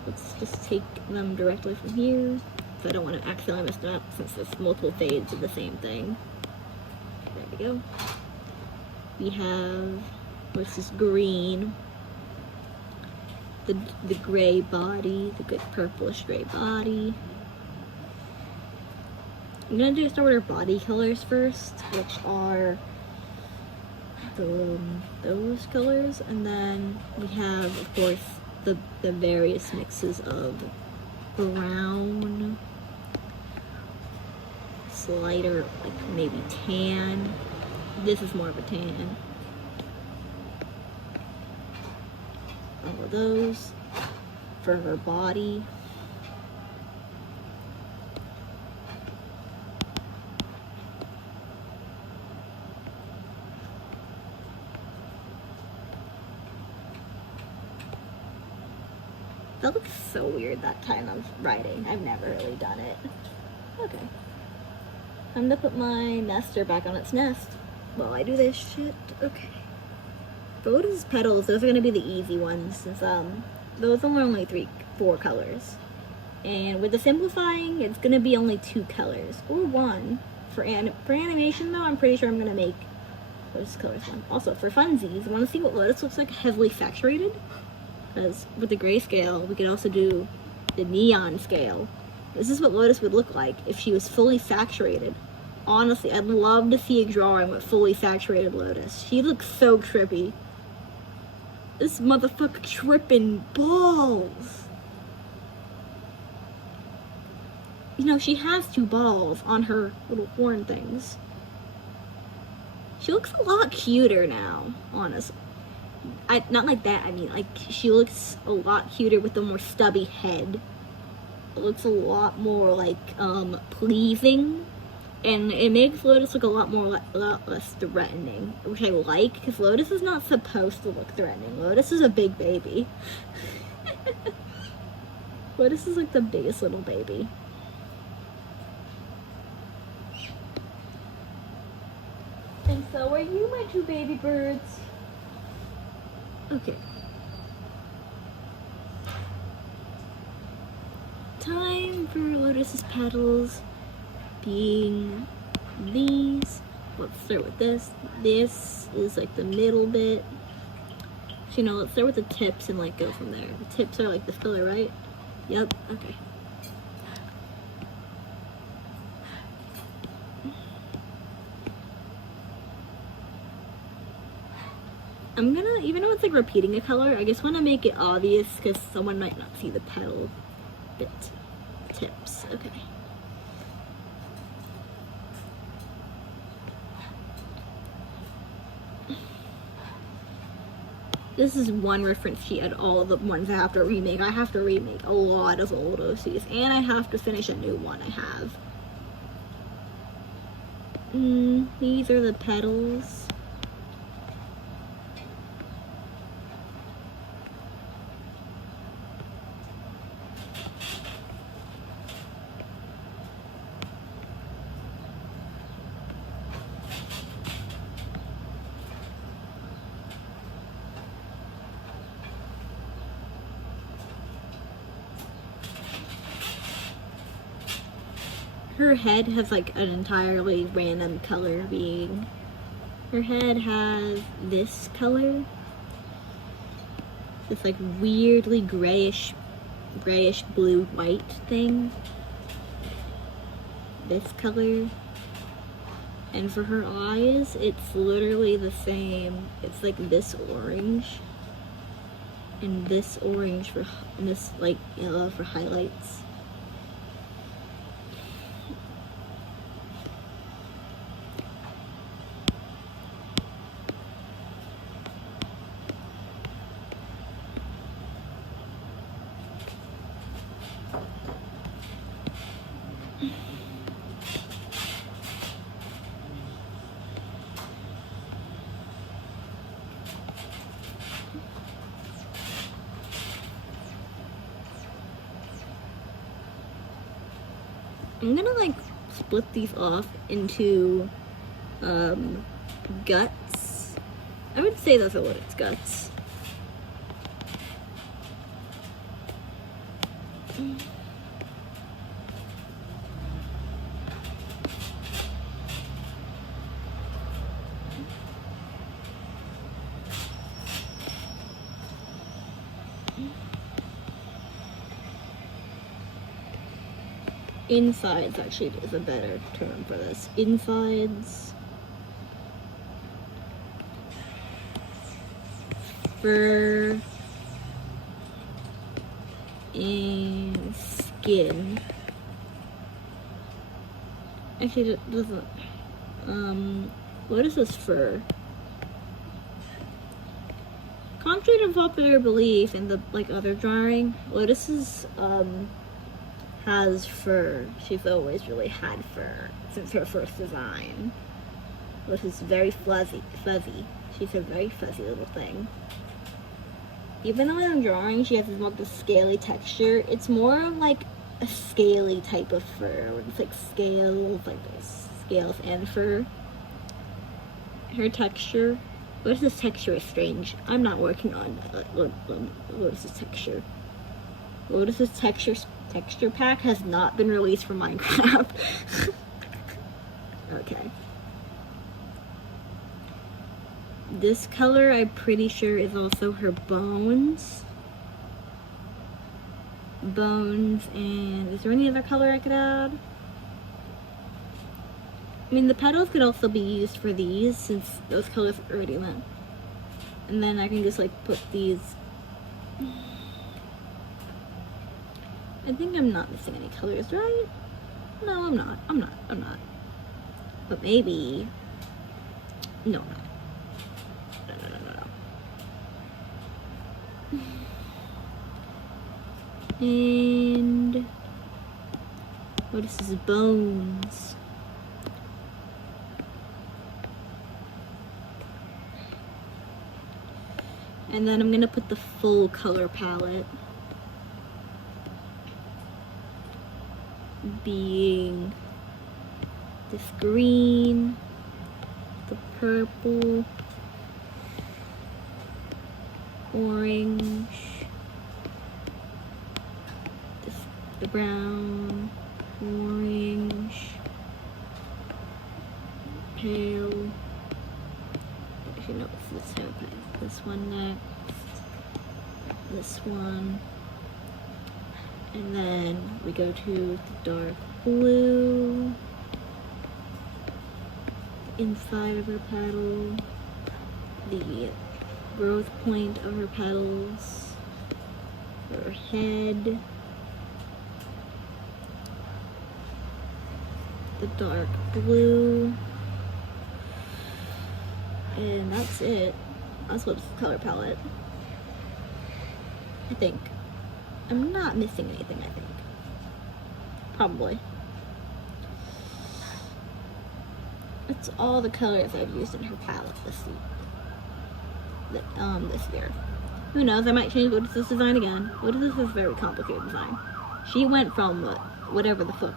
let's just take them directly from here. So I don't want to accidentally mess them up since there's multiple fades of the same thing. There we go. We have, what's this, green. The gray body, the good purplish gray body. I'm gonna start with our body colors first, which are those colors, and then we have, of course, the various mixes of brown, slighter, like maybe tan. This is more of a tan. All of those for her body. That looks so weird that time of writing. I've never really done it. Okay. I'm gonna put my nester back on its nest while I do this shit. Okay. Lotus petals, those are gonna be the easy ones since those are only 4 colors. And with the simplifying, it's gonna be only 2 colors or 1. For animation though, I'm pretty sure I'm gonna make those colors 1. Also for funsies, wanna see what Lotus looks like heavily saturated? Because with the grayscale, we could also do the neon scale. This is what Lotus would look like if she was fully saturated. Honestly, I'd love to see a drawing with fully saturated Lotus. She looks so trippy. This motherfucker tripping balls. You know, she has 2 balls on her little horn things. She looks a lot cuter now, honestly. Not like that, I mean, like, she looks a lot cuter with a more stubby head. It looks a lot more, like, pleasing. And it makes Lotus look a lot less threatening, which I like, because Lotus is not supposed to look threatening. Lotus is a big baby. Lotus is like the biggest little baby. And so are you, my 2 baby birds. Okay. Time for Lotus's petals being these. Let's start with this. This is like the middle bit. So, you know, let's start with the tips and like go from there. The tips are like the filler, right? Yep, okay. I'm gonna, even though it's like repeating a color, I just want to make it obvious because someone might not see the petal bit tips. Okay. This is one reference sheet at all of the ones I have to remake. I have to remake a lot of old OCs, and I have to finish a new one I have. These are the petals. her head has like an entirely random color being. Her head has this color. This like weirdly grayish blue white thing. This color. And for her eyes, it's literally the same. It's like this orange. And this orange for, and this like yellow for highlights. I'm gonna like split these off into guts. I would say that's what it's guts. Insides actually is a better term for this. Insides. Fur. And skin. Actually, it doesn't. What is this fur? Contrary to popular belief in the like other drawing, Lotus's has fur. She's always really had fur since her first design. Lotus is very fuzzy. She's a very fuzzy little thing. Even though in the drawing she has this scaly texture, it's more of like a scaly type of fur. Where it's like scales, like those scales and fur. Her texture. Lotus's texture is strange. I'm not working on Lotus's texture. Lotus's texture pack has not been released for Minecraft. Okay. This color, I'm pretty sure, is also her bones. Bones, and is there any other color I could add? I mean, the petals could also be used for these, since those colors already went. And then I can just, like, put these... I think I'm not missing any colors, right? No, I'm not. I'm not. But maybe... No, I'm not. No. And... what is this? Bones. And then I'm gonna put the full color palette. Being this green, the purple, orange, the brown, orange, pale. Actually, no, it's this, okay. This one next, this one, and then we go to the dark blue, the inside of her petal, the growth point of her petals, her head, the dark blue, and that's it. That's what's the color palette. I think. I'm not missing anything, I think. Probably. That's all the colors I've used in her palette this year. Who knows, I might change Lotus's design again. Lotus's is a very complicated design. She went from whatever the fuck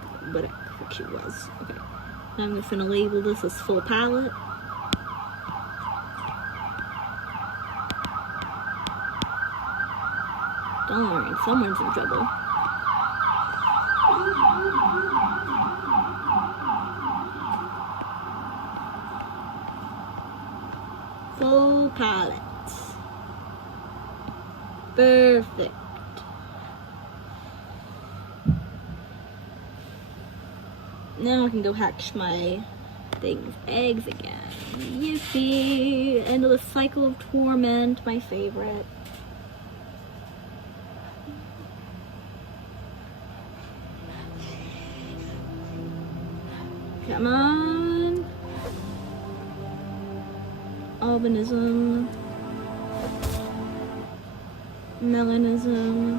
she was. Okay. Now I'm just gonna label this as full palette. Don't worry, someone's in trouble. full palette. Perfect. Now I can go hatch my thing's eggs again. Yippee! End of the cycle of torment, my favorite. Come on. Albinism. Melanism.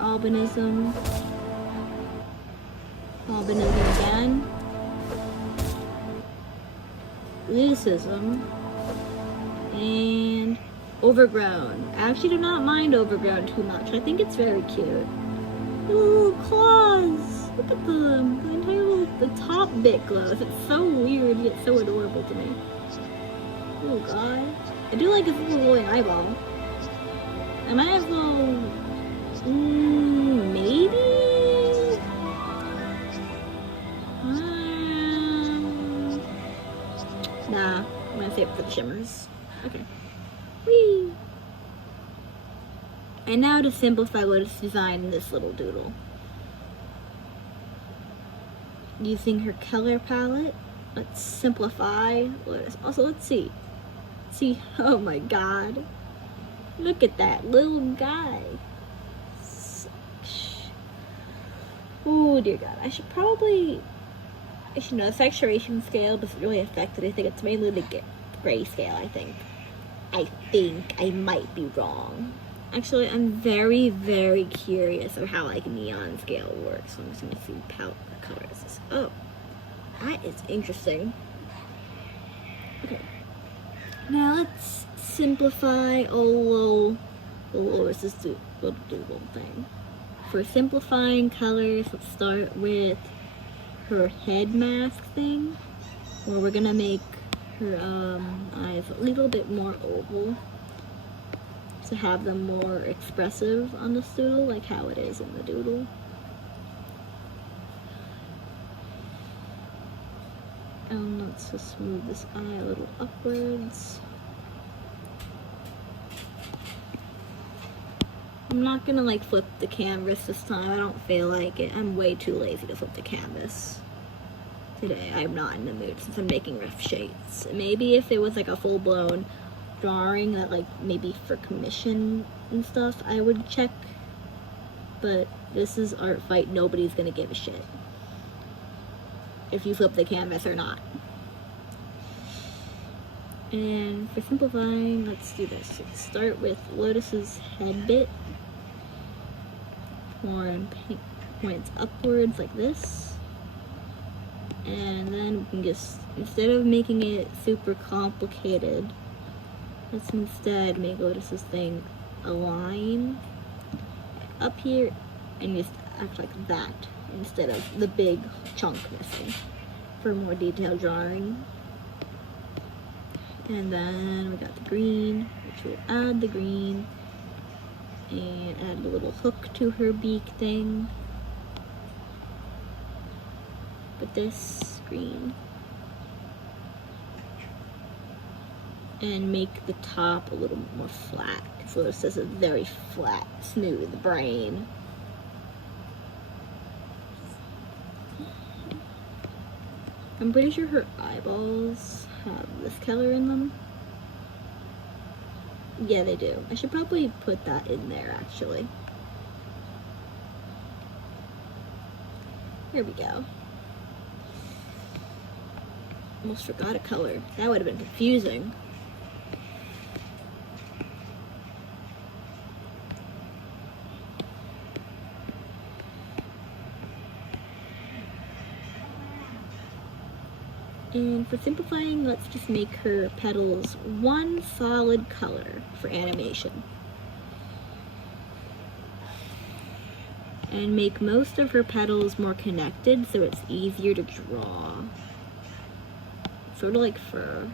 Albinism. Albinism again. Leucism. And overgrown. I actually do not mind overgrown too much. I think it's very cute. Little claws. Look at them. The entire little, the top bit glows. It's so weird yet so adorable to me. Oh god. I do like his little glowing eyeball. I might as well... maybe? Nah, I'm gonna save it for the shimmers. Okay. Whee! And now to simplify Lotus' design in this little doodle. Using her color palette, let's simplify Lotus. Also, let's see. See, oh my god. Look at that little guy. Oh dear god, I should know the saturation scale doesn't really affect it. I think it's mainly the gray scale, I think. I might be wrong. Actually, I'm very, very curious of how like neon scale works. So I'm just gonna see what color is this. Oh, that is interesting. Okay. Now let's simplify little doodle thing. For simplifying colors, let's start with her head mask thing, where we're gonna make her eyes a little bit more oval to have them more expressive on this doodle, like how it is in the doodle. And let's just move this eye a little upwards. I'm not gonna like flip the canvas this time. I don't feel like it. I'm way too lazy to flip the canvas today. I'm not in the mood since I'm making rough shades. Maybe if it was like a full-blown drawing that like maybe for commission and stuff, I would check. But this is art fight. Nobody's gonna give a shit if you flip the canvas or not. And for simplifying, let's do this. Let's start with Lotus's head bit. One points upwards like this. And then we can just, instead of making it super complicated, let's instead make Lotus's thing a line up here and just act like that instead of the big chunk missing for more detailed drawing. And then we got the green, which will add the green and add a little hook to her beak thing. But this green. And make the top a little more flat, so this is a very flat, smooth brain. I'm pretty sure her eyeballs have this color in them. Yeah, they do. I should probably put that in there, actually. Here we go. Almost forgot a color. That would have been confusing. And for simplifying, let's just make her petals one solid color for animation. And make most of her petals more connected so it's easier to draw. Sort of like fur.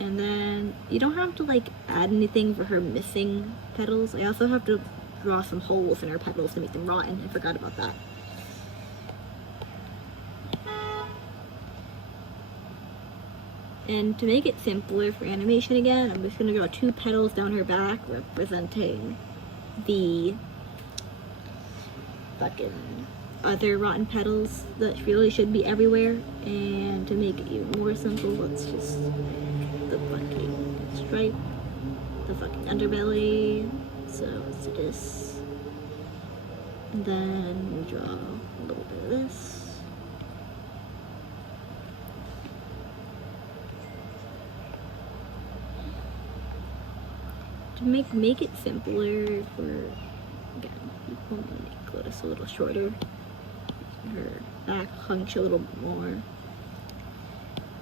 And then you don't have to like add anything for her missing petals. I also have to draw some holes in her petals to make them rotten. I forgot about that. And to make it simpler for animation again, I'm just going to draw 2 petals down her back representing the fucking other rotten petals that really should be everywhere. And to make it even more simple, let's just the fucking stripe, the fucking underbelly. So let's do this. And then we draw a little bit of this. To make it simpler for, again, we want to make Lotus a little shorter. Her back hunch a little bit more.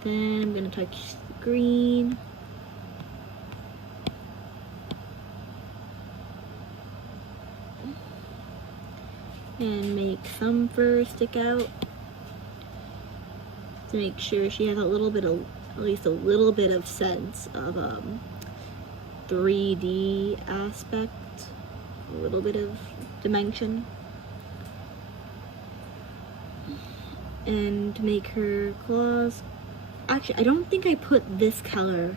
Then I'm going to touch the green. And make some fur stick out to make sure she has a little bit of, at least a little bit of sense of 3D aspect, a little bit of dimension. And to make her claws, actually I don't think I put this color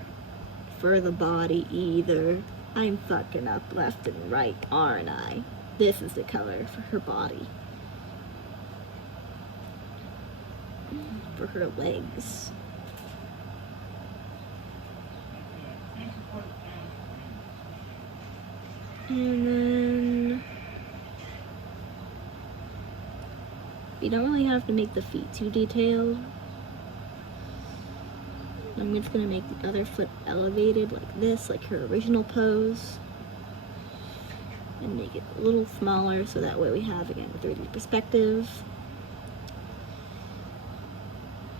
for the body either. I'm fucking up left and right, aren't I? This is the color for her body. For her legs. And then you don't really have to make the feet too detailed. I'm just gonna make the other foot elevated like this, like her original pose. And make it a little smaller so that way we have, again, a 3D perspective.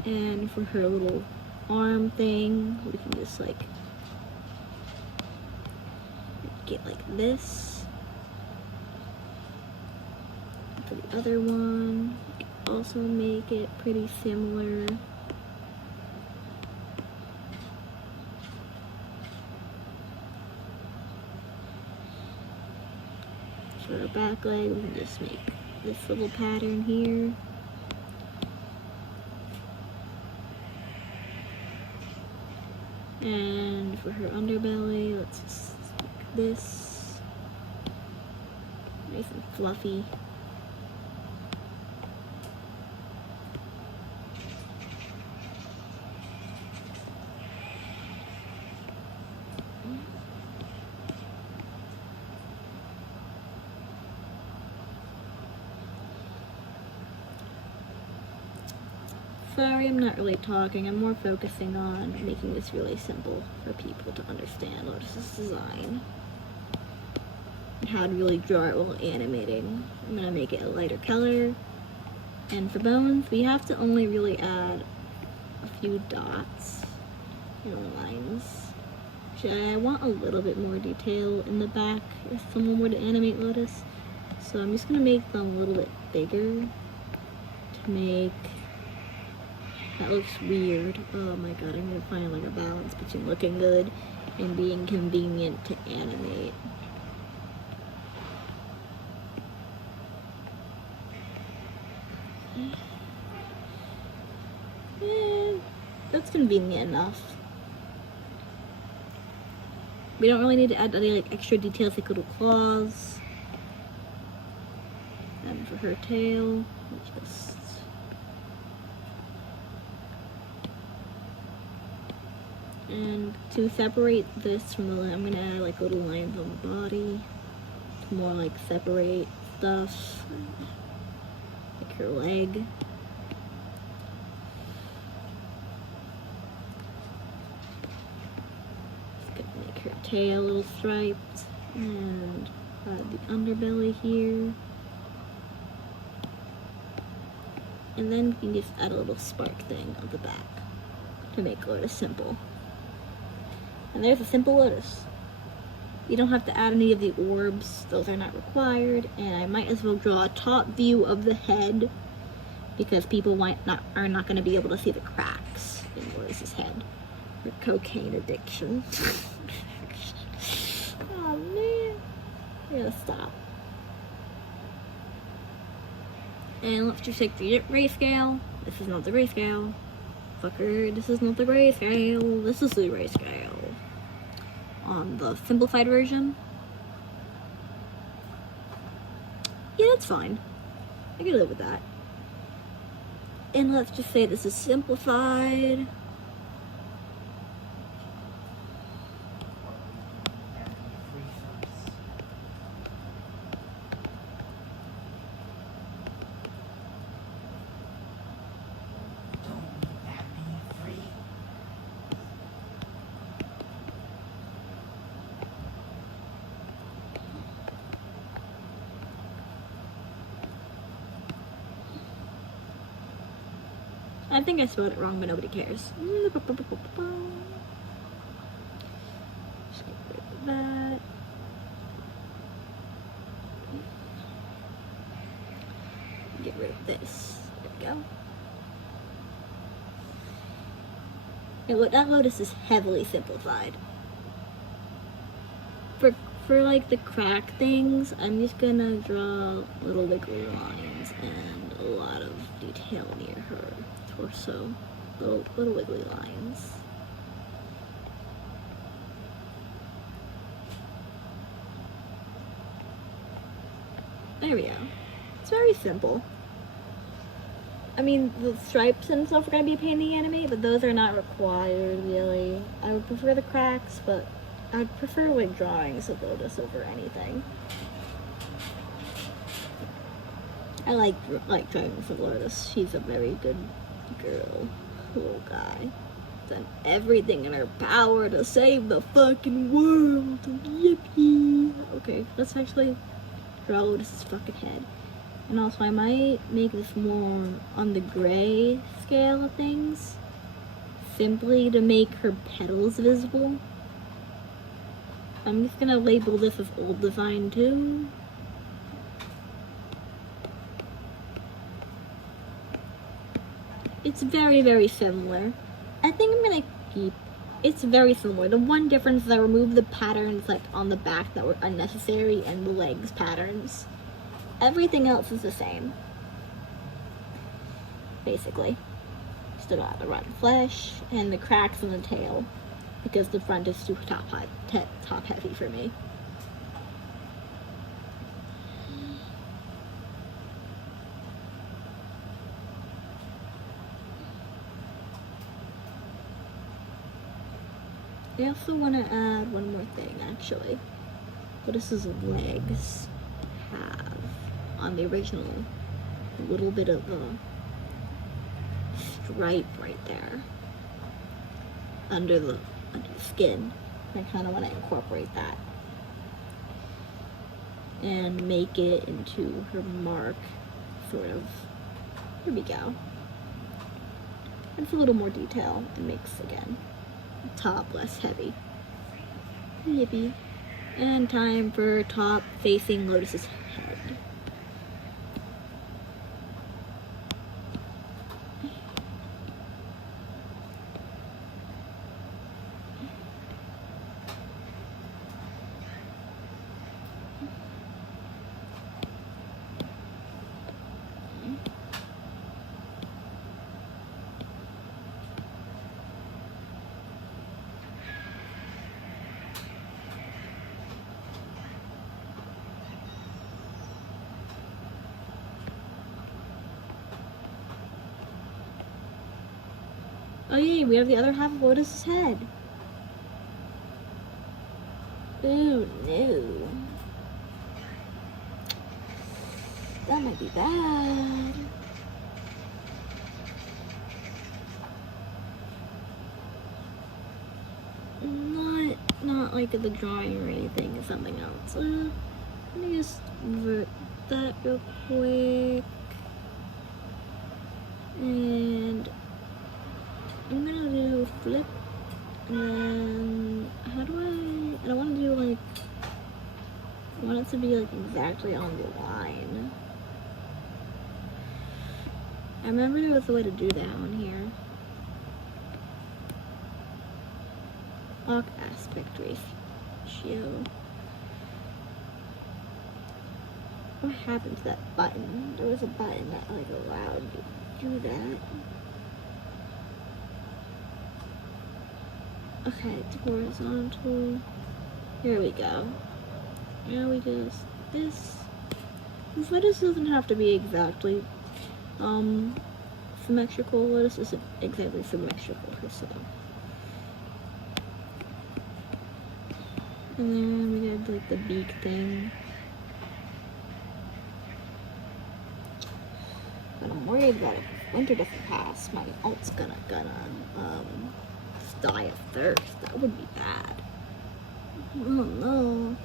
And for her little arm thing, we can just like get like this. For the other one, also make it pretty similar. For our back leg, we can just make this little pattern here. And for her underbelly, let's just make this nice and fluffy. Sorry, I'm not really talking. I'm more focusing on making this really simple for people to understand Lotus's design and how to really draw it while animating. I'm gonna make it a lighter color. And for bones, we have to only really add a few dots and lines. Actually, I want a little bit more detail in the back if someone were to animate Lotus. So I'm just gonna make them a little bit bigger to make that looks weird. Oh my god, I'm gonna find like a balance between looking good and being convenient to animate. That's convenient enough. We don't really need to add any like extra details like little claws. And for her tail, just and to separate this from the, I'm gonna add like little lines on the body to more like separate stuff, like her leg. Just gonna make her tail a little striped and the underbelly here. And then you can just add a little spark thing on the back to make Lotus simple. And there's a simple Lotus. You don't have to add any of the orbs, those are not required. And I might as well draw a top view of the head because people are not going to be able to see the cracks in Lotus's head. Her cocaine addiction. Oh man. I'm gonna stop. And let's just take the grayscale. This is not the grayscale. Fucker, this is not the grayscale. This is the grayscale. On the simplified version. Yeah, that's fine. I can live with that. And let's just say this is simplified. I think I spelled it wrong, but nobody cares. Just get rid of that. Get rid of this. There we go. That lotus is heavily simplified. For like the crack things, I'm just gonna draw little wiggly lines and a lot of detail near her torso. Little wiggly lines. There we go. It's very simple. I mean, the stripes and stuff are gonna be a pain in the animate, but those are not required, really. I would prefer the cracks, but I'd prefer like drawings of lotus over anything. I like drawings of lotus. She's a very good girl, little guy. Done everything in her power to save the fucking world. Yippee! Okay, let's actually draw Lotus's fucking head. And also, I might make this more on the gray scale of things, simply to make her petals visible. I'm just gonna label this as old design too. It's very, very similar. I think I'm gonna keep, it's very similar. The one difference is I removed the patterns like on the back that were unnecessary and the legs patterns. Everything else is the same. Basically. Still got the rotten flesh and the cracks in the tail because the front is too top heavy for me. I also want to add one more thing, actually. Lotus's legs have, on the original, a little bit of a stripe right there under the skin. I kind of want to incorporate that and make it into her mark, sort of. Here we go. It's a little more detail and makes, again, top less heavy. Yippee. And time for top facing Lotus's head. Oh yay, we have the other half of Lotus's head. Ooh, no. That might be bad. Not like the drawing or anything, it's something else. Let me just invert that real quick. And I'm gonna do flip, and then how do I don't want to do like, I want it to be like exactly on the line. I remember there was a way to do that on here. Lock aspect ratio. What happened to that button? There was a button that like allowed you to do that. Okay, it's horizontal. Here we go. Now we just this. Lettuce doesn't have to be exactly symmetrical. Lettuce isn't exactly symmetrical herself. And then we got like the beak thing. But I'm worried that if winter doesn't pass, my alt's gonna die of thirst. That would be bad. Oh no.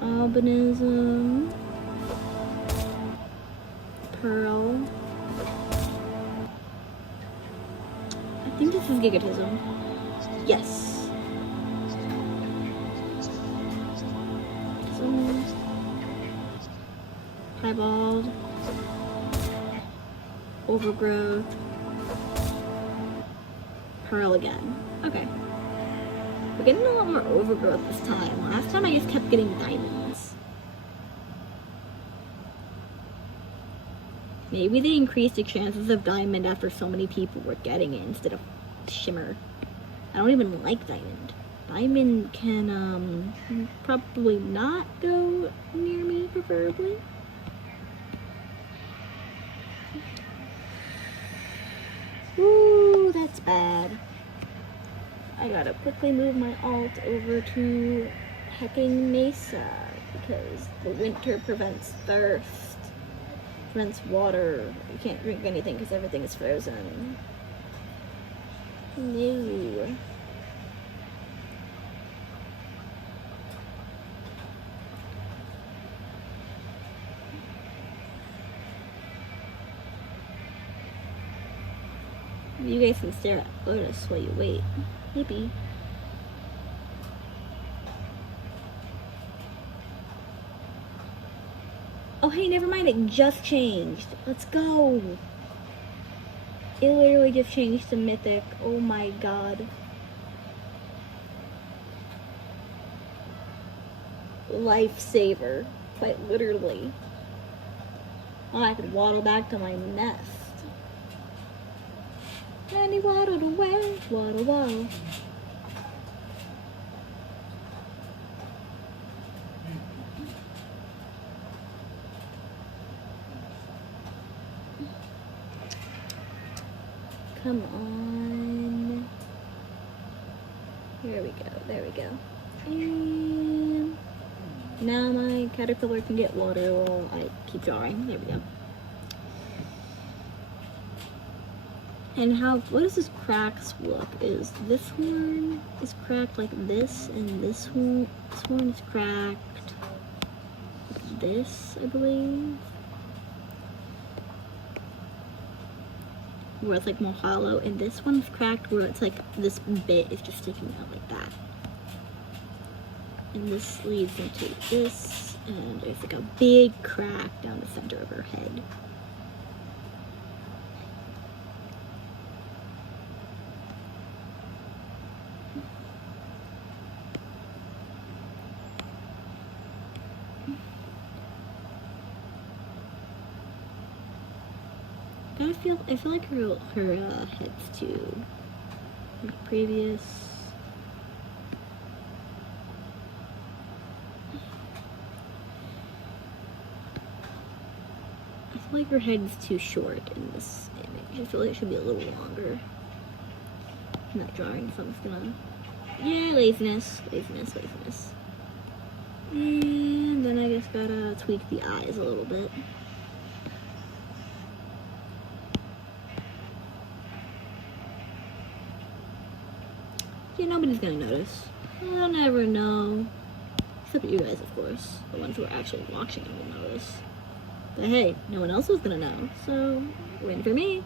Albinism. Pearl. I think this is gigatism. Yes. Piebald. Overgrowth. Pearl again. Okay. We're getting a lot more overgrowth this time. Last time I just kept getting diamonds. Maybe they increased the chances of diamond after so many people were getting it instead of shimmer. I don't even like diamond. Diamond can probably not go near me, preferably. Ooh, that's bad. I gotta quickly move my alt over to hecking Mesa because the winter prevents thirst, prevents water. You can't drink anything because everything is frozen. No. You guys can stare at Lotus while you wait. Maybe. Oh hey, never mind, it just changed. Let's go. It literally just changed to mythic. Oh my god. Lifesaver. Quite literally. Oh, I could waddle back to my nest. And he waddled away, waddle, waddle. Come on. There we go, there we go. And now my caterpillar can get water while I keep drawing. There we go. And what does this cracks look? Is this one is cracked like this, and this one is cracked like this, I believe. Where it's like more hollow, and this one's cracked where it's like this bit is just sticking out like that. And this leads into this, and there's like a big crack down the center of her head. I feel like her head's too like previous. I feel like her head's too short in this image. I feel like it should be a little longer. I'm not drawing, so I'm just gonna. Yeah, laziness. And then I just gotta tweak the eyes a little bit. Yeah, nobody's gonna notice. I'll never know. Except you guys, of course. The ones who are actually watching will notice. But hey, no one else is gonna know, so waiting for me.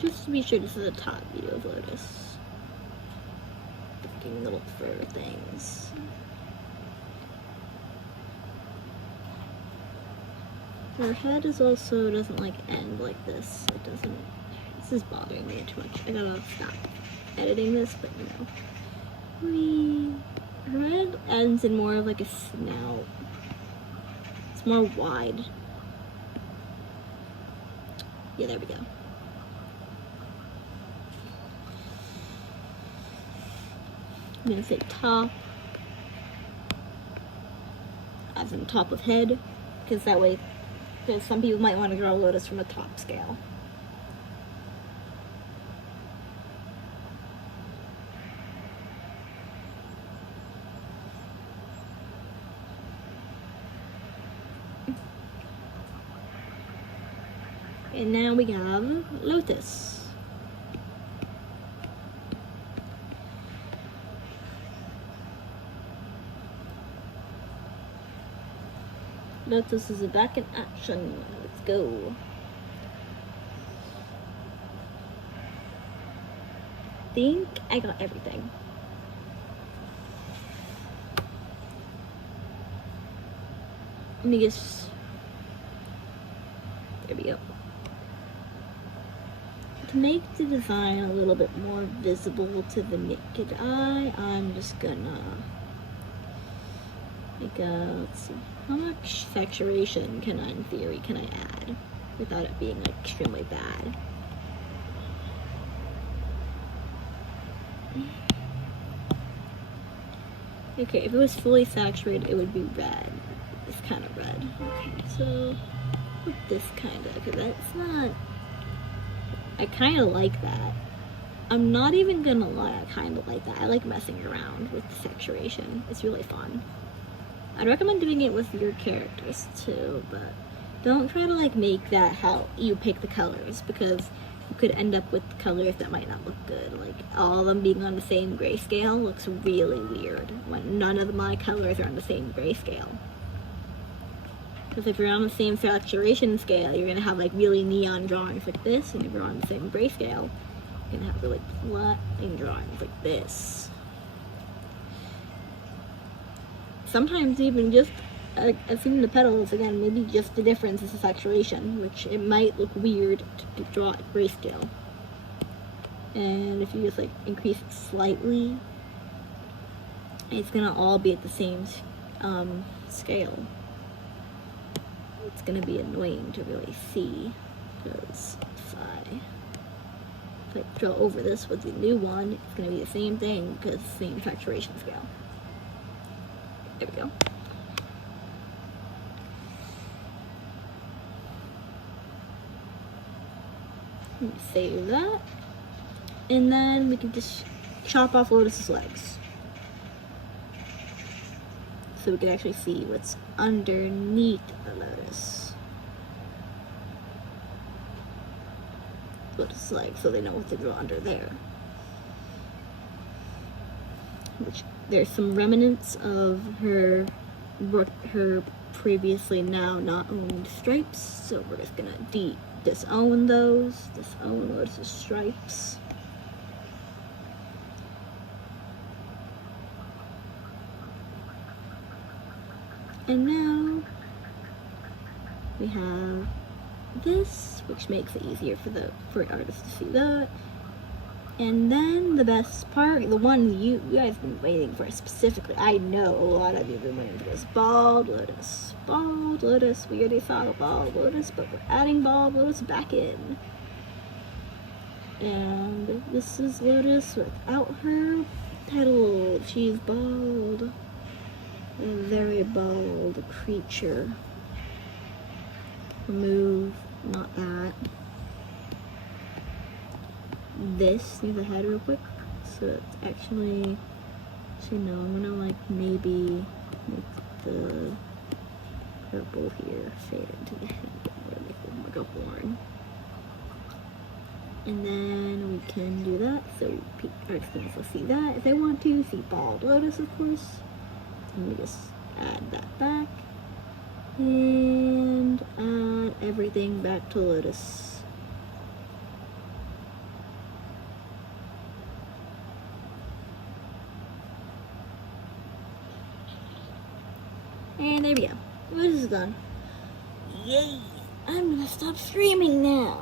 Just to be sure this is a top view of Lotus. Freaking little fur things. Her head is also doesn't like end like this. It doesn't. This is bothering me too much. I gotta stop editing this, but her head ends in more of like a snout. It's more wide. Yeah, there we go. I'm gonna say top, as in top of head, because that way, because some people might want to draw a lotus from a top scale. And now we have Lotus. Lotus is back in action. Let's go. Think I got everything. Let me just. There we go. To make the design a little bit more visible to the naked eye, I'm just gonna make a, let's see, how much saturation can I, in theory, can I add without it being like extremely bad? Okay, if it was fully saturated, it would be red. It's kind of red. Okay, so with this kind of, because that's not. I kind of like that. I'm not even gonna lie, I kind of like that. I like messing around with the saturation. It's really fun. I'd recommend doing it with your characters too, but don't try to like make that how you pick the colors, because you could end up with colors that might not look good. Like all of them being on the same grayscale looks really weird when none of my colors are on the same grayscale. Because if you're on the same saturation scale, you're gonna have like really neon drawings like this, and if you're on the same grayscale, you're gonna have really plain drawings like this. Sometimes even just, I've seen the petals, again, maybe just the difference is the saturation, which it might look weird to draw at grayscale. And if you just like increase it slightly, it's gonna all be at the same scale. It's gonna be annoying to really see, because if I draw over this with the new one, it's gonna be the same thing because it's the same saturation scale. There we go. Save that, and then we can just chop off Lotus's legs, so we can actually see what's underneath the Lotus. Lotus legs, so they know what to draw under there. Which there's some remnants of her previously now not owned stripes, so we're just gonna disown those. Disown Lotus's stripes. And now we have this, which makes it easier for artists to see that. And then the best part, the one you guys have been waiting for specifically, I know a lot of you have been waiting for this, bald Lotus. Bald Lotus, we already saw bald Lotus, but we're adding bald Lotus back in. And this is Lotus without her petal. She's bald. A very bald creature. Remove, not that. This near the head real quick, so it's actually no, I'm gonna like maybe make the purple here fade into the head like a horn, and then we can do that so artists can also see that if they want to see bald Lotus, of course. Let me just add that back and add everything back to Lotus. And there we go. This is done. Yay! I'm gonna stop streaming now.